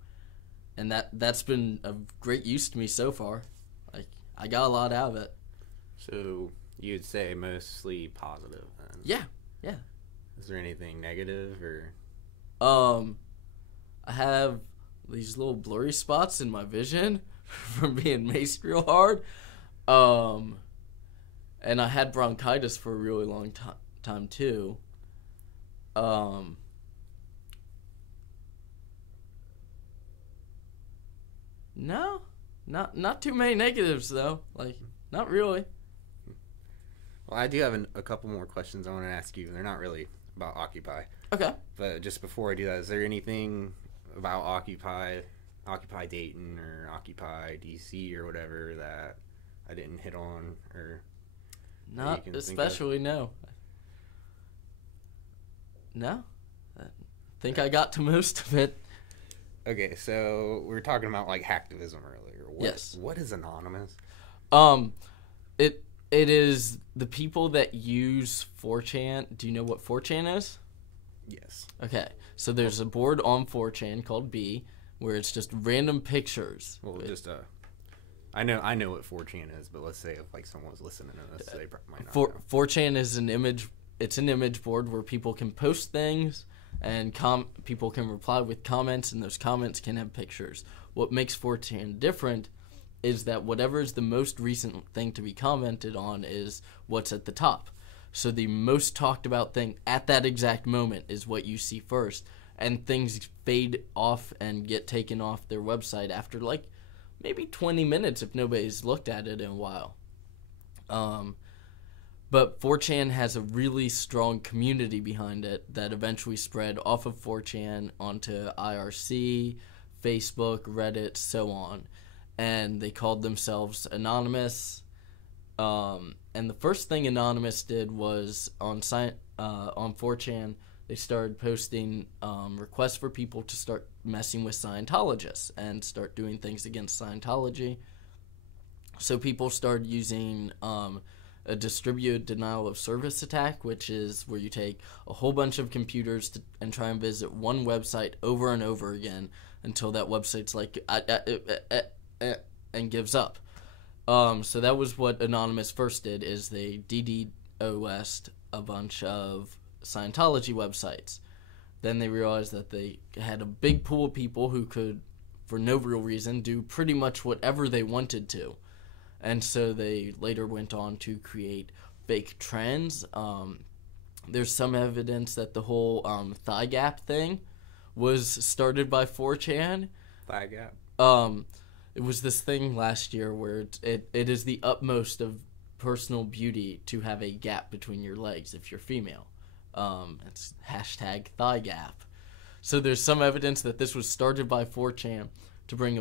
And that's been of great use to me so far. Like, I got a lot out of it. So you'd say mostly positive then? Yeah. Is there anything negative or? I have these little blurry spots in my vision from being maced real hard. And I had bronchitis for a really long time too. No, not too many negatives though. Like, not really. Well, I do have a couple more questions I want to ask you. They're not really about Occupy. Okay. But just before I do that, is there anything about Occupy Dayton or Occupy DC or whatever that I didn't hit on or? Not especially, no. No. I think I got to most of it. Okay, so we were talking about like hacktivism earlier. Yes. What is Anonymous? It is the people that use 4chan. Do you know what 4chan is? Yes. Okay, so there's a board on 4chan called B, where it's just random pictures. Well, I know what 4chan is, but let's say if like someone's listening to this, they might not know. 4chan is an image. It's an image board where people can post things, and people can reply with comments, and those comments can have pictures. What makes 4chan different is that whatever is the most recent thing to be commented on is what's at the top. So the most talked about thing at that exact moment is what you see first, and things fade off and get taken off their website after like maybe 20 minutes if nobody's looked at it in a while. But 4chan has a really strong community behind it that eventually spread off of 4chan onto IRC, Facebook, Reddit, so on. And they called themselves Anonymous. And the first thing Anonymous did was on 4chan, they started posting requests for people to start messing with Scientologists and start doing things against Scientology. So people started using a distributed denial of service attack, which is where you take a whole bunch of computers and try and visit one website over and over again until that website's like and gives up. So that was what Anonymous first did, is they DDoS'd a bunch of Scientology websites. Then they realized that they had a big pool of people who could, for no real reason, do pretty much whatever they wanted to. And so they later went on to create fake trends. There's some evidence that the whole thigh gap thing was started by 4chan. Thigh gap? It was this thing last year where it is the utmost of personal beauty to have a gap between your legs if you're female. It's hashtag thigh gap. So there's some evidence that this was started by 4chan to bring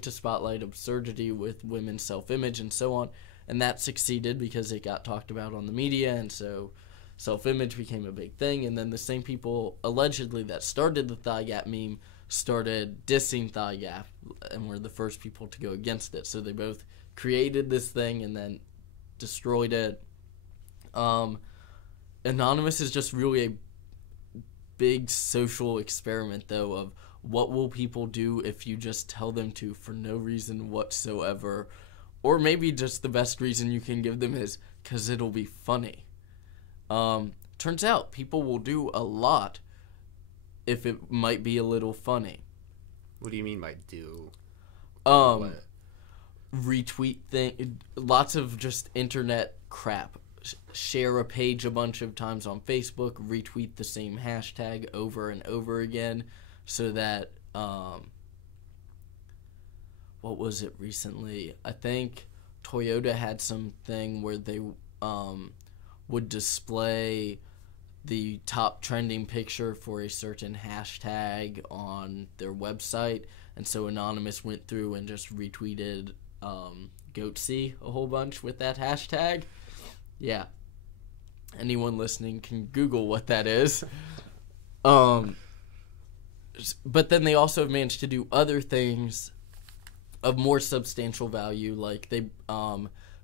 to spotlight absurdity with women's self-image and so on. And that succeeded because it got talked about on the media, and so self-image became a big thing. And then the same people allegedly that started the thigh gap meme started dissing thigh gap and were the first people to go against it. So they both created this thing and then destroyed it. Anonymous is just really a big social experiment, though, of what will people do if you just tell them to for no reason whatsoever, or maybe just the best reason you can give them is because it'll be funny. Turns out people will do a lot if it might be a little funny. What do you mean by do? What? Retweet lots of just internet crap. Share a page a bunch of times on Facebook, retweet the same hashtag over and over again, so that what was it recently? I think Toyota had something where they would display the top trending picture for a certain hashtag on their website, and so Anonymous went through and just retweeted Goatsy a whole bunch with that hashtag. Yeah. Anyone listening can Google what that is. But then they also have managed to do other things of more substantial value. Like they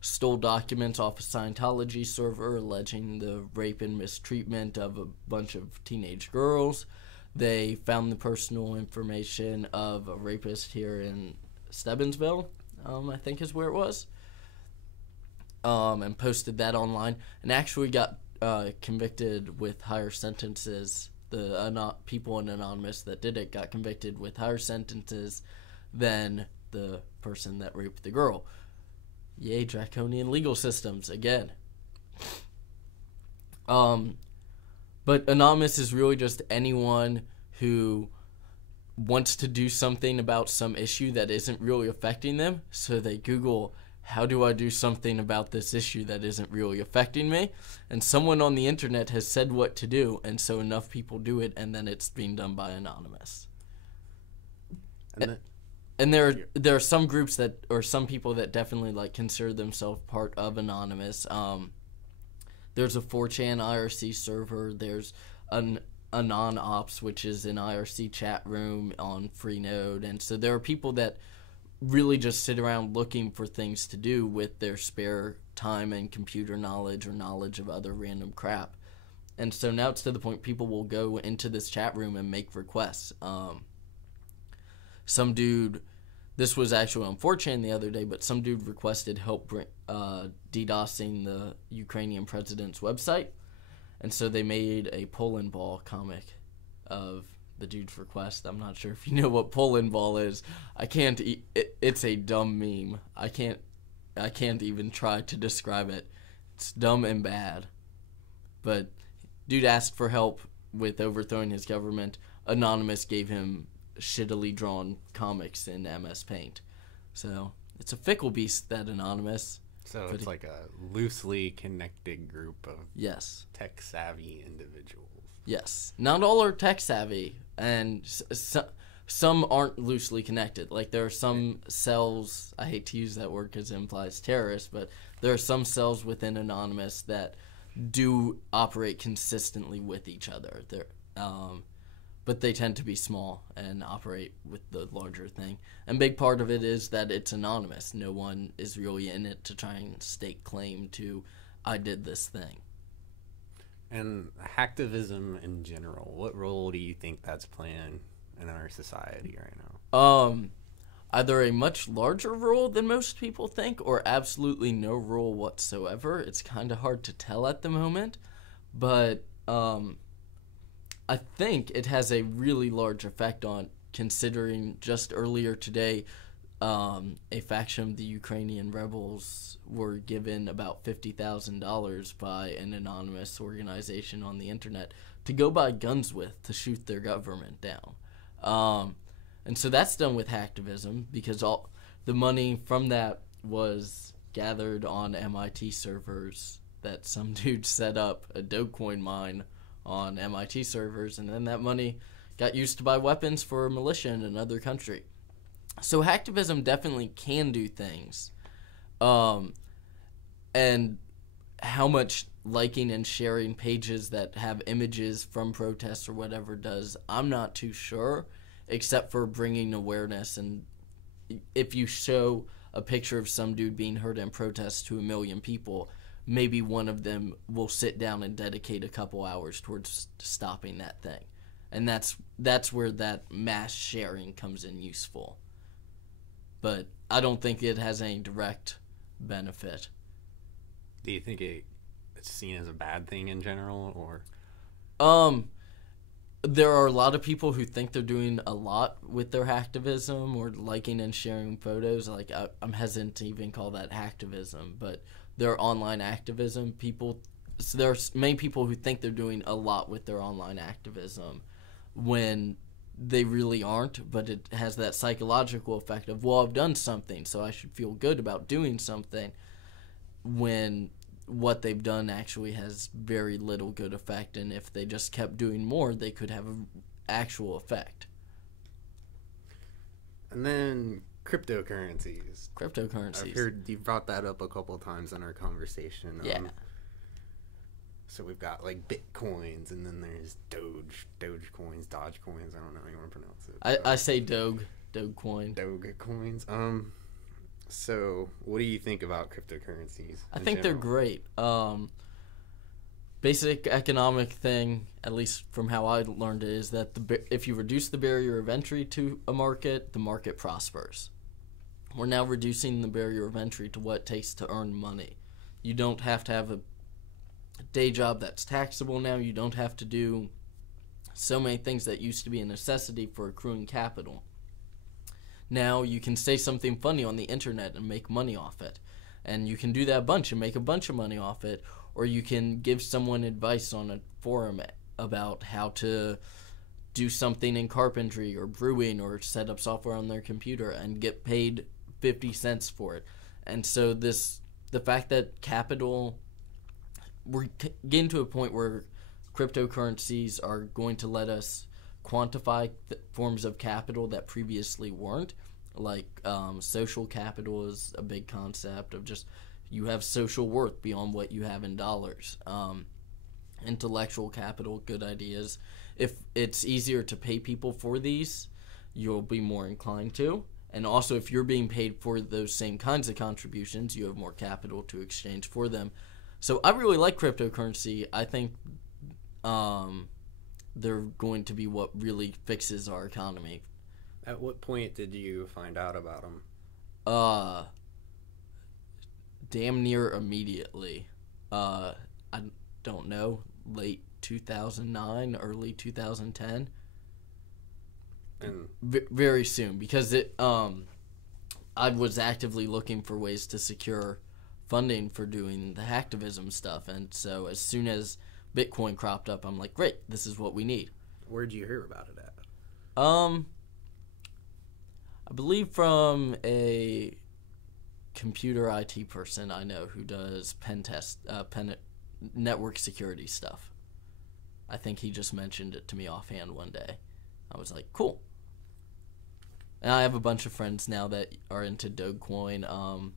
stole documents off a Scientology server alleging the rape and mistreatment of a bunch of teenage girls. They found the personal information of a rapist here in Stebbinsville, I think is where it was, and posted that online, and actually got convicted with higher sentences. The people in Anonymous that did it got convicted with higher sentences than the person that raped the girl. Yay, draconian legal systems again. But Anonymous is really just anyone who wants to do something about some issue that isn't really affecting them. So they Google, how do I do something about this issue that isn't really affecting me? And someone on the internet has said what to do, and so enough people do it, and then it's being done by Anonymous. And there are some groups that, or some people that definitely like consider themselves part of Anonymous. There's a 4chan IRC server. There's an Anon Ops, which is an IRC chat room on Freenode. And so there are people that really just sit around looking for things to do with their spare time and computer knowledge or knowledge of other random crap. And so now it's to the point people will go into this chat room and make requests. Some dude, this was actually on 4chan the other day, but some dude requested help DDoSing the Ukrainian president's website. And so they made a Poland ball comic of the dude's request. I'm not sure if you know what Poland ball is. It's a dumb meme. I can't even try to describe it. It's dumb and bad. But dude asked for help with overthrowing his government. Anonymous gave him shittily drawn comics in MS Paint. So it's a fickle beast, that Anonymous. So it's like a loosely connected group of tech savvy individuals. Yes. Not all are tech savvy, and some aren't loosely connected. Like there are some cells, I hate to use that word because it implies terrorists, but there are some cells within Anonymous that do operate consistently with each other. But they tend to be small and operate with the larger thing. And big part of it is that it's anonymous. No one is really in it to try and stake claim to, I did this thing. And hacktivism in general, what role do you think that's playing in our society right now? Either a much larger role than most people think, or absolutely no role whatsoever. It's kind of hard to tell at the moment, but I think it has a really large effect on, considering just earlier today, a faction of the Ukrainian rebels were given about $50,000 by an anonymous organization on the internet to go buy guns with to shoot their government down. And so that's done with hacktivism, because all the money from that was gathered on MIT servers that some dude set up a Dogecoin mine on MIT servers, and then that money got used to buy weapons for militia in another country. So hacktivism definitely can do things. And how much liking and sharing pages that have images from protests or whatever does, I'm not too sure, except for bringing awareness. And if you show a picture of some dude being hurt in protests to 1 million people, maybe one of them will sit down and dedicate a couple hours towards stopping that thing. And that's where that mass sharing comes in useful. But I don't think it has any direct benefit. Do you think it's seen as a bad thing in general, or? There are a lot of people who think they're doing a lot with their hacktivism or liking and sharing photos. Like I'm hesitant to even call that hacktivism, but their online activism, there's many people who think they're doing a lot with their online activism when they really aren't, but it has that psychological effect of, well, I've done something, so I should feel good about doing something, when what they've done actually has very little good effect, and if they just kept doing more, they could have an actual effect. And then cryptocurrencies. I've heard you brought that up a couple of times in our conversation. Yeah. So we've got like Bitcoins, and then there's Dogecoins, Dogecoins. I don't know how you want to pronounce it. I say Doge. Dogecoin. Dogecoins. So what do you think about cryptocurrencies? I think they're great. Basic economic thing, at least from how I learned it, is that if you reduce the barrier of entry to a market, the market prospers. We're now reducing the barrier of entry to what it takes to earn money. You don't have to have a day job that's taxable now. You don't have to do so many things that used to be a necessity for accruing capital. Now you can say something funny on the internet and make money off it. And you can do that a bunch and make a bunch of money off it. Or you can give someone advice on a forum about how to do something in carpentry or brewing or set up software on their computer and get paid 50 cents for it. And so the fact that capital, we're getting to a point where cryptocurrencies are going to let us quantify forms of capital that previously weren't. Like social capital is a big concept of just you have social worth beyond what you have in dollars. Intellectual capital, good ideas. If it's easier to pay people for these, you'll be more inclined to. And also, if you're being paid for those same kinds of contributions, you have more capital to exchange for them. So I really like cryptocurrency. I think they're going to be what really fixes our economy. At what point did you find out about them? Damn near immediately. I don't know, late 2009, early 2010. And Very soon, because I was actively looking for ways to secure funding for doing the hacktivism stuff, and so as soon as Bitcoin cropped up, I'm like, great, this is what we need. where'd you hear about it at? I believe from a computer IT person I know who does network security stuff. I think he just mentioned it to me offhand one day. I was like, cool. And I have a bunch of friends now that are into Dogecoin.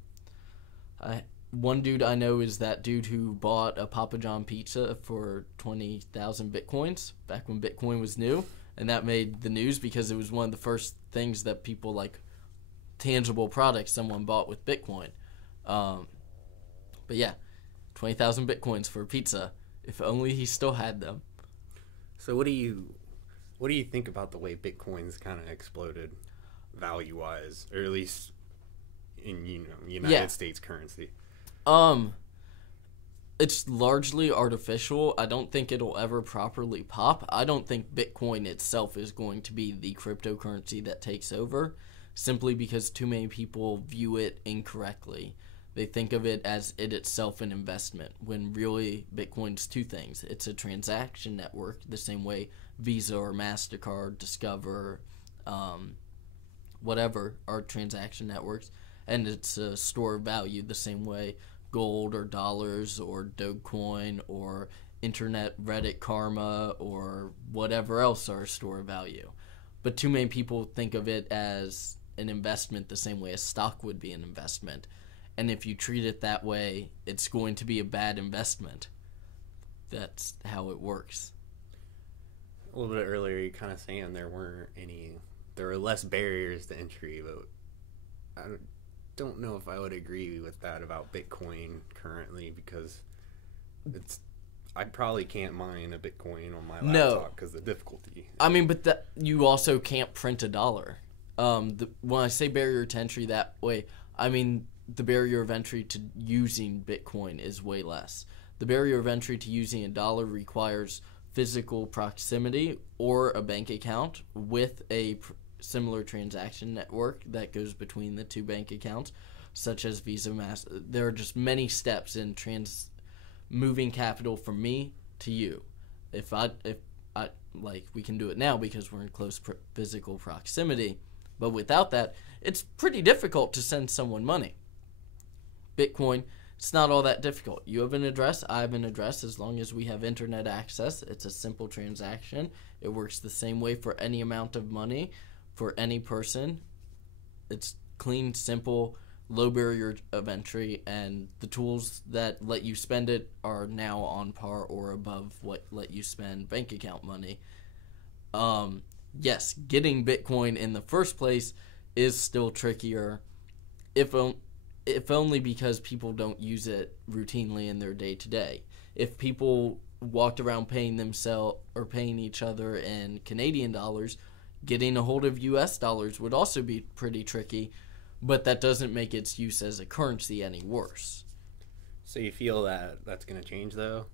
One dude I know is that dude who bought a Papa John pizza for 20,000 Bitcoins back when Bitcoin was new. And that made the news because it was one of the first things that people, like, tangible products someone bought with Bitcoin. But yeah, 20,000 Bitcoins for a pizza. If only he still had them. So what do you think about the way Bitcoin's kind of exploded value-wise, or at least in United States currency? It's largely artificial. I don't think it'll ever properly pop. I don't think Bitcoin itself is going to be the cryptocurrency that takes over, simply because too many people view it incorrectly. They think of it as it itself an investment, when really Bitcoin's two things. It's a transaction network, the same way Visa or MasterCard, Discover, whatever are transaction networks, and it's a store of value the same way gold or dollars or Dogecoin or internet Reddit Karma or whatever else are a store of value. But too many people think of it as an investment the same way a stock would be an investment. And if you treat it that way, it's going to be a bad investment. That's how it works. A little bit earlier, you kind of saying there were less barriers to entry, but I don't know if I would agree with that about Bitcoin currently, because I probably can't mine a Bitcoin on my laptop because of the difficulty. I mean, but you also can't print a dollar. When I say barrier to entry that way, I mean the barrier of entry to using Bitcoin is way less. The barrier of entry to using a dollar requires physical proximity or a bank account with a similar transaction network that goes between the two bank accounts, such as Visa, Master. There are just many steps in moving capital from me to you. If I like, we can do it now because we're in close physical proximity, but without that, it's pretty difficult to send someone money. Bitcoin, it's not all that difficult. You have an address, I have an address. As long as we have internet access, it's a simple transaction. It works the same way for any amount of money for any person. It's clean, simple, low barrier of entry, and the tools that let you spend it are now on par or above what let you spend bank account money. yes, getting Bitcoin in the first place is still trickier, if only because people don't use it routinely in their day-to-day. If people walked around paying themselves or paying each other in Canadian dollars, getting a hold of US dollars would also be pretty tricky, but that doesn't make its use as a currency any worse. So you feel that that's going to change, though?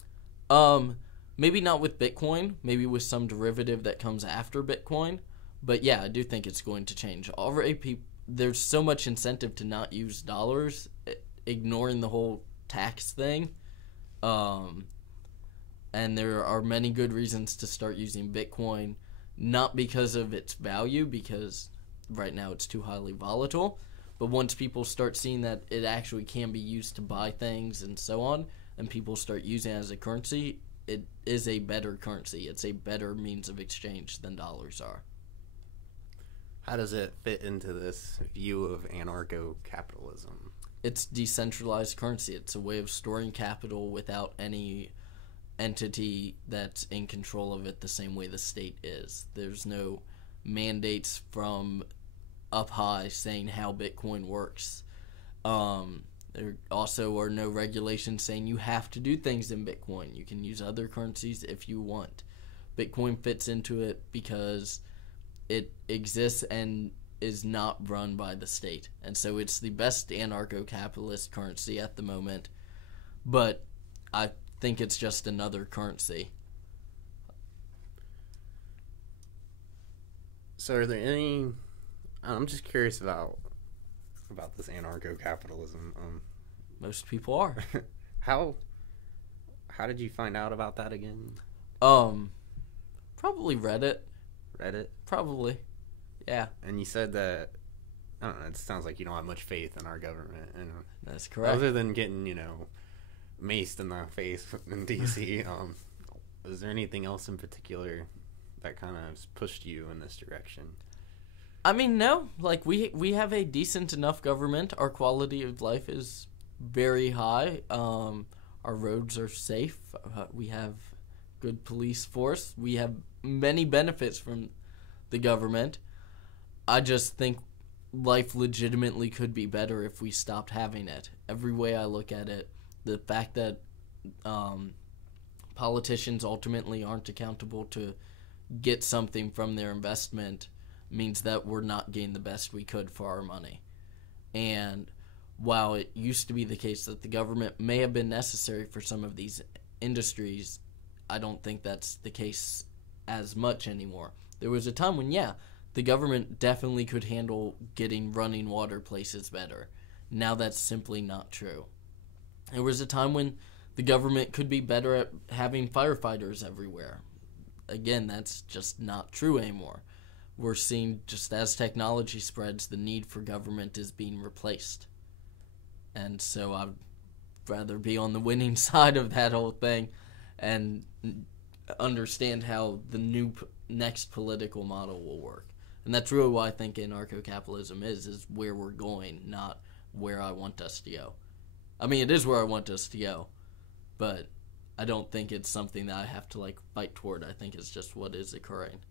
Maybe not with Bitcoin, maybe with some derivative that comes after Bitcoin, but yeah, I do think it's going to change. Already, there's so much incentive to not use dollars, ignoring the whole tax thing, and there are many good reasons to start using Bitcoin, not because of its value, because right now it's too highly volatile, but once people start seeing that it actually can be used to buy things and so on, and people start using it as a currency, it is a better currency. It's a better means of exchange than dollars are. How does it fit into this view of anarcho-capitalism? It's decentralized currency. It's a way of storing capital without any entity that's in control of it the same way the state is. There's no mandates from up high saying how Bitcoin works. There also are no regulations saying you have to do things in Bitcoin. You can use other currencies if you want. Bitcoin fits into it because it exists and is not run by the state. And so it's the best anarcho-capitalist currency at the moment. But I think it's just another currency. So are there any... I'm just curious about this anarcho-capitalism. Most people are. How did you find out about that again? Probably Reddit. Reddit? Probably. Yeah. And you said that, I don't know, it sounds like you don't have much faith in our government. And that's correct. Other than getting, maced in the face in D.C., is there anything else in particular that kind of pushed you in this direction? I mean, no. Like, we have a decent enough government. Our quality of life is very high. Our roads are safe. We have good police force. We have many benefits from the government. I just think life legitimately could be better if we stopped having it. Every way I look at it, the fact that politicians ultimately aren't accountable to get something from their investment means that we're not getting the best we could for our money. And while it used to be the case that the government may have been necessary for some of these industries, I don't think that's the case as much anymore. There was a time when, the government definitely could handle getting running water places better. Now that's simply not true. There was a time when the government could be better at having firefighters everywhere. Again, that's just not true anymore. We're seeing, just as technology spreads, the need for government is being replaced. And so I'd rather be on the winning side of that whole thing and understand how the next political model will work. And that's really why I think anarcho-capitalism is where we're going, not where I want us to go. I mean, it is where I want us to go, but I don't think it's something that I have to, fight toward. I think it's just what is occurring.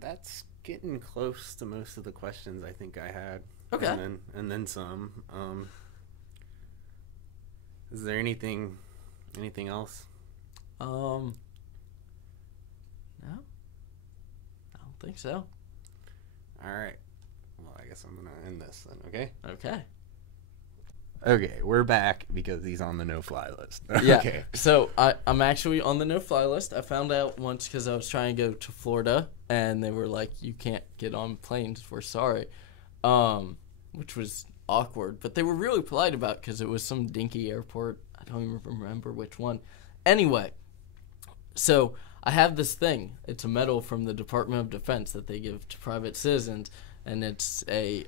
That's getting close to most of the questions I think I had. Okay. And then some. Is there anything else? No. I don't think so. All right. Well, I guess I'm going to end this then, okay? Okay. Okay, we're back because he's on the no-fly list. Yeah. Okay. So I'm actually on the no-fly list. I found out once because I was trying to go to Florida, and they were like, you can't get on planes. We're sorry. Which was awkward. But they were really polite about it because it was some dinky airport. I don't even remember which one. Anyway, so I have this thing. It's a medal from the Department of Defense that they give to private citizens, and it's a,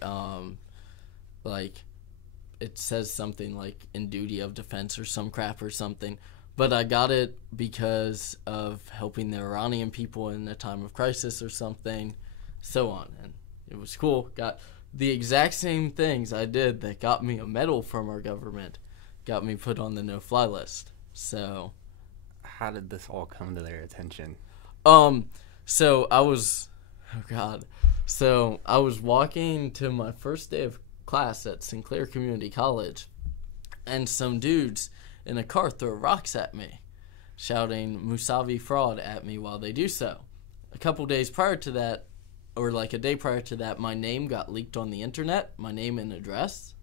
it says something like in duty of defense or some crap or something. But I got it because of helping the Iranian people in a time of crisis or something, so on. And it was cool. Got the exact same things I did that got me a medal from our government. got me put on the no-fly list. So, How did this all come to their attention? so I was, oh God, so I was walking to my first day of class at Sinclair Community College, and some dudes in a car throw rocks at me, shouting Musavi fraud at me while they do so. A couple days prior to that, or like a day prior to that, my name got leaked on the internet, my name and address,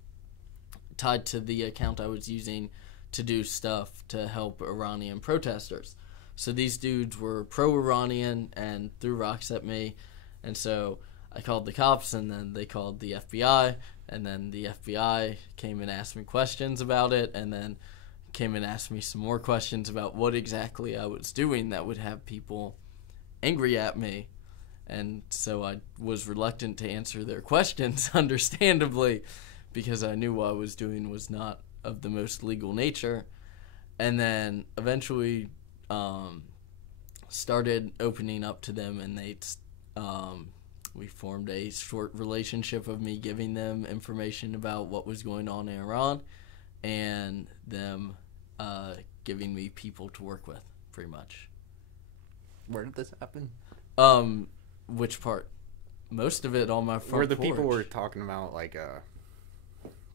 tied to the account I was using to do stuff to help Iranian protesters. So these dudes were pro-Iranian and threw rocks at me, and so I called the cops, and then they called the FBI, and then the FBI came and asked me questions about it, and then came and asked me some more questions about what exactly I was doing that would have people angry at me. And so I was reluctant to answer their questions, understandably, because I knew what I was doing was not of the most legal nature. And then eventually started opening up to them, and they we formed a short relationship of me giving them information about what was going on in Iran, and them giving me people to work with, pretty much. Where did this happen? Which part? Most of it on my front Where the porch. people were talking about, like,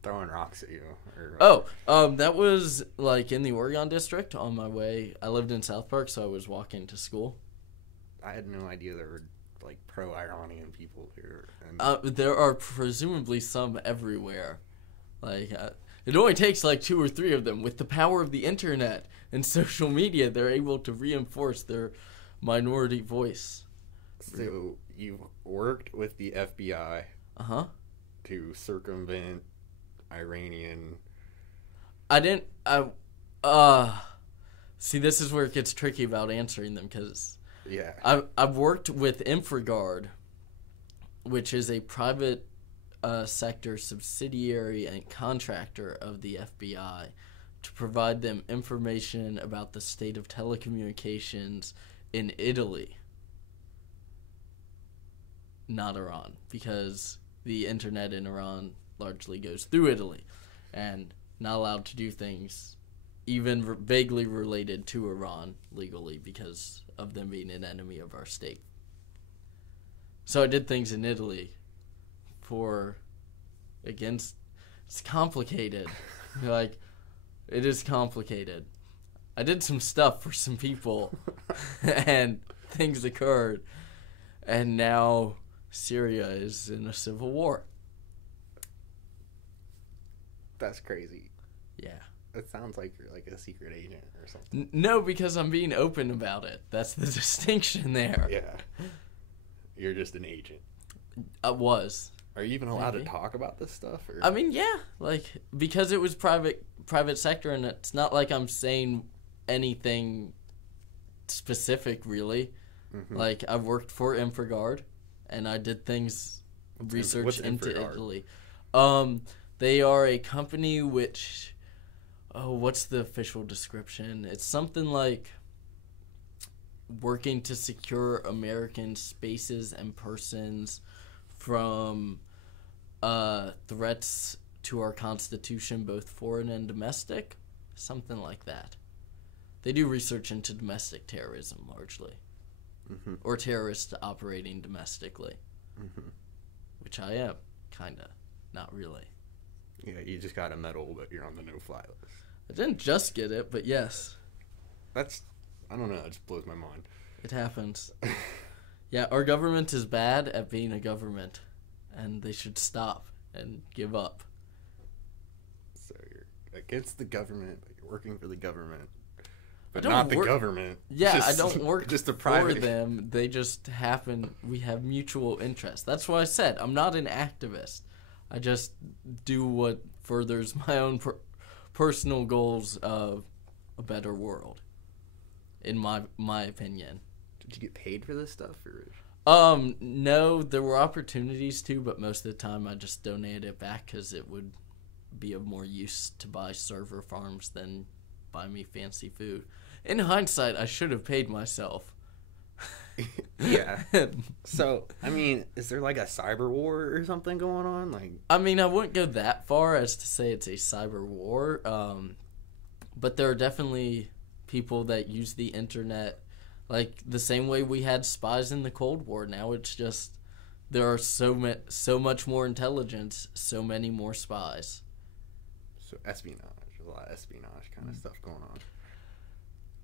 throwing rocks at you. Or, That was, like, in the Oregon district on my way. I lived in South Park, so I was walking to school. I had no idea there were, like, pro-Iranian people here. And There are presumably some everywhere. Like, it only takes, like, 2 or 3 of them. With the power of the internet and social media, they're able to reinforce their minority voice. So you worked with the FBI Uh-huh. to circumvent Iranian... See, this is where it gets tricky about answering them, because Yeah. I've worked with InfraGard, which is a private sector subsidiary and contractor of the FBI, to provide them information about the state of telecommunications in Italy, not Iran, because the internet in Iran largely goes through Italy, and not allowed to do things even vaguely related to Iran legally because of them being an enemy of our state. So I did things in Italy it's complicated. Like, it is complicated. I did some stuff for some people, and things occurred, and now Syria is in a civil war. That's crazy. Yeah. It sounds like you're like a secret agent or something. No, because I'm being open about it. That's the distinction there. Yeah. You're just an agent. I was. Are you even allowed Maybe. to talk about this stuff? Or? I mean, yeah. Like, because it was private sector, and it's not like I'm saying anything specific, really. Mm-hmm. Like, I've worked for InfraGard, and I did things, research what's into InfraGard? Italy. They are a company which, what's the official description? It's something like working to secure American spaces and persons from threats to our Constitution, both foreign and domestic, something like that. They do research into domestic terrorism, largely. Mm-hmm. Or terrorists operating domestically. Mm-hmm. Which I am, kinda. Not really. Yeah, you just got a medal, but you're on the no-fly list. I didn't just get it, but yes. That's, I don't know, it just blows my mind. It happens. Yeah, our government is bad at being a government, and they should stop and give up. So you're against the government, but you're working for the government. But don't not the work- government. Yeah, Just- I don't work just a for private them. They just happen. We have mutual interest. That's why I said I'm not an activist. I just do what furthers my own personal goals of a better world, in my opinion. Did you get paid for this stuff? Or? No, there were opportunities to, but most of the time I just donated it back because it would be of more use to buy server farms than buy me fancy food. In hindsight, I should have paid myself. Yeah. So, I mean, is there like a cyber war or something going on? Like, I mean, I wouldn't go that far as to say it's a cyber war. But there are definitely people that use the internet like the same way we had spies in the Cold War. Now it's just there are so much more intelligence, so many more spies. So espionage, there's a lot of espionage kind of stuff going on.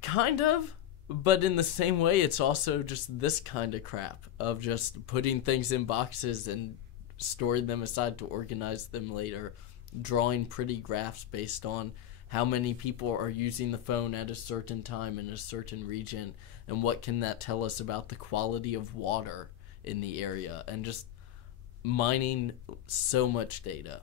Kind of, but in the same way, it's also just this kind of crap of just putting things in boxes and storing them aside to organize them later, drawing pretty graphs based on how many people are using the phone at a certain time in a certain region, and what can that tell us about the quality of water in the area, and just mining so much data.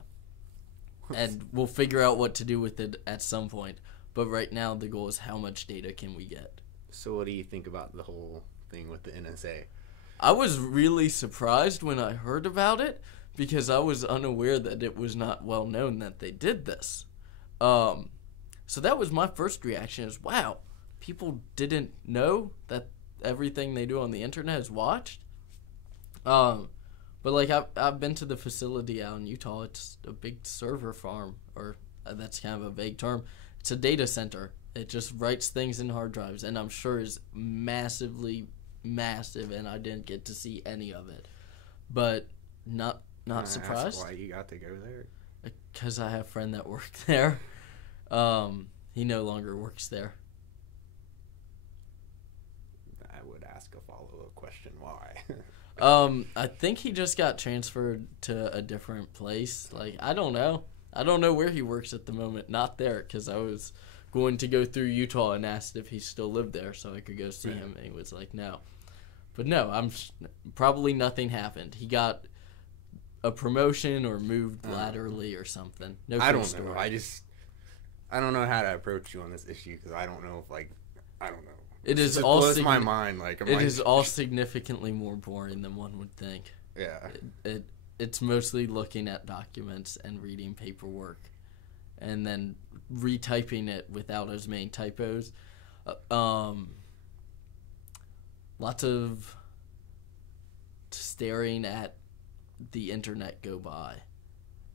And we'll figure out what to do with it at some point. But right now, the goal is how much data can we get. So what do you think about the whole thing with the NSA? I was really surprised when I heard about it, because I was unaware that it was not well known that they did this. So that was my first reaction is, wow, people didn't know that everything they do on the internet is watched. But like I've been to the facility out in Utah. It's a big server farm, or that's kind of a vague term. It's a data center. It just writes things in hard drives, and I'm sure is massively massive, and I didn't get to see any of it. But not surprised. That's why you got to go there? Because I have a friend that worked there. He no longer works there. I would ask a follow-up question. Why? I think he just got transferred to a different place. Like, I don't know. I don't know where he works at the moment. Not there, because I was going to go through Utah and asked if he still lived there so I could go see him, and he was like, no. But no, probably nothing happened. He got a promotion or moved laterally or something. No, I don't story. know. I don't know how to approach you on this issue, because I don't know if, like, I don't know. It is just all blows my mind. Like, it is all significantly more boring than one would think. Yeah. It's mostly looking at documents and reading paperwork, and then retyping it without as many typos. Lots of staring at the internet go by.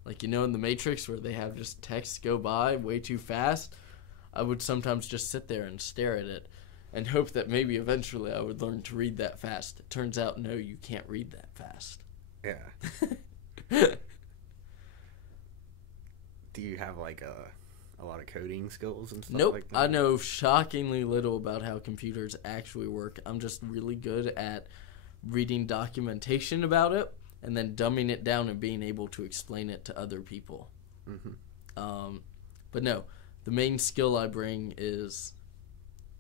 Like, you know, in the Matrix where they have just text go by way too fast, I would sometimes just sit there and stare at it and hope that maybe eventually I would learn to read that fast. It turns out, no, you can't read that fast. Yeah. Do you have, like, a lot of coding skills and stuff Nope. like that? I know shockingly little about how computers actually work. I'm just really good at reading documentation about it and then dumbing it down and being able to explain it to other people. Mm-hmm. But no, the main skill I bring is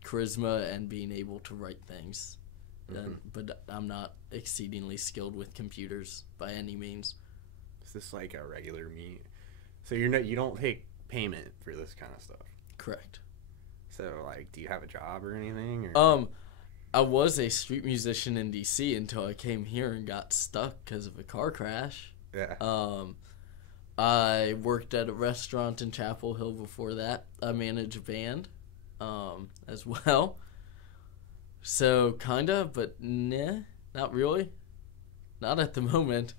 charisma and being able to write things. Mm-hmm. But I'm not exceedingly skilled with computers by any means. Is this like a regular meet? So you don't take payment for this kind of stuff? Correct. So, like, do you have a job or anything? Or? I was a street musician in D.C. until I came here and got stuck because of a car crash. Yeah. I worked at a restaurant in Chapel Hill before that. I manage a band as well. So, kinda, but nah, not really. Not at the moment.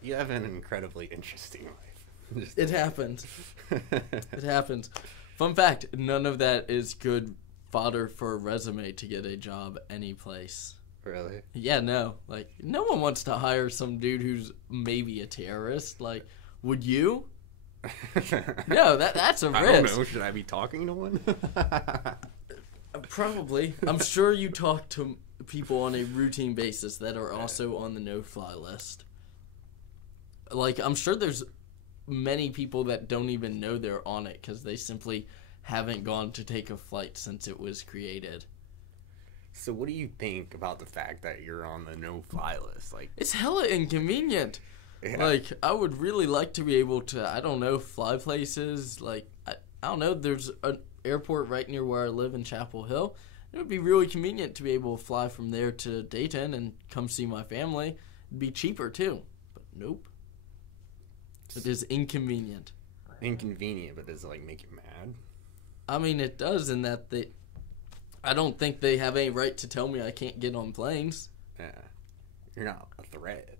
You have an incredibly interesting life. It happens. It happens. Fun fact, none of that is good fodder for a resume to get a job any place. Really? Yeah, no. Like, no one wants to hire some dude who's maybe a terrorist. Like, would you? No, that's a risk. I don't know. Should I be talking to one? Probably. I'm sure you talk to people on a routine basis that are also on the no-fly list. Like, I'm sure there's many people that don't even know they're on it because they simply haven't gone to take a flight since it was created. So what do you think about the fact that you're on the no-fly list? Like, it's hella inconvenient. yeah. Like, I would really like to be able to, I don't know, fly places. Like, I don't know, there's an airport right near where I live in Chapel Hill. It would be really convenient to be able to fly from there to Dayton and come see my family. It'd be cheaper, too. But nope. It is inconvenient. Inconvenient, but does it, like, make you mad? I mean, it does in that I don't think they have any right to tell me I can't get on planes. Yeah. You're not a threat.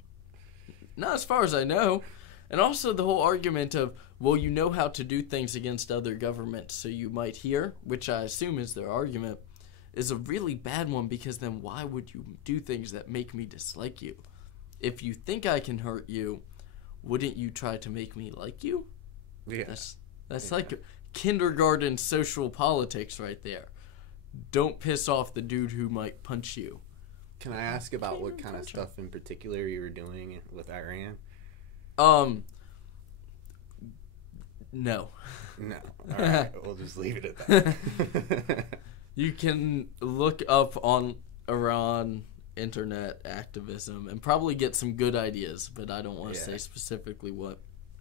Not as far as I know. And also the whole argument of, well, you know how to do things against other governments, so you might hear, which I assume is their argument, is a really bad one, because then why would you do things that make me dislike you? If you think I can hurt you, wouldn't you try to make me like you? Yeah. That's like kindergarten social politics right there. Don't piss off the dude who might punch you. Can I ask about what kind of stuff in particular you were doing with Iran? No. No. All right, we'll just leave it at that. You can look up on Iran internet activism and probably get some good ideas, but I don't want to say specifically what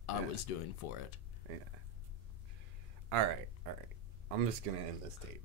I was doing for it. Yeah. All right. I'm just going to end this tape.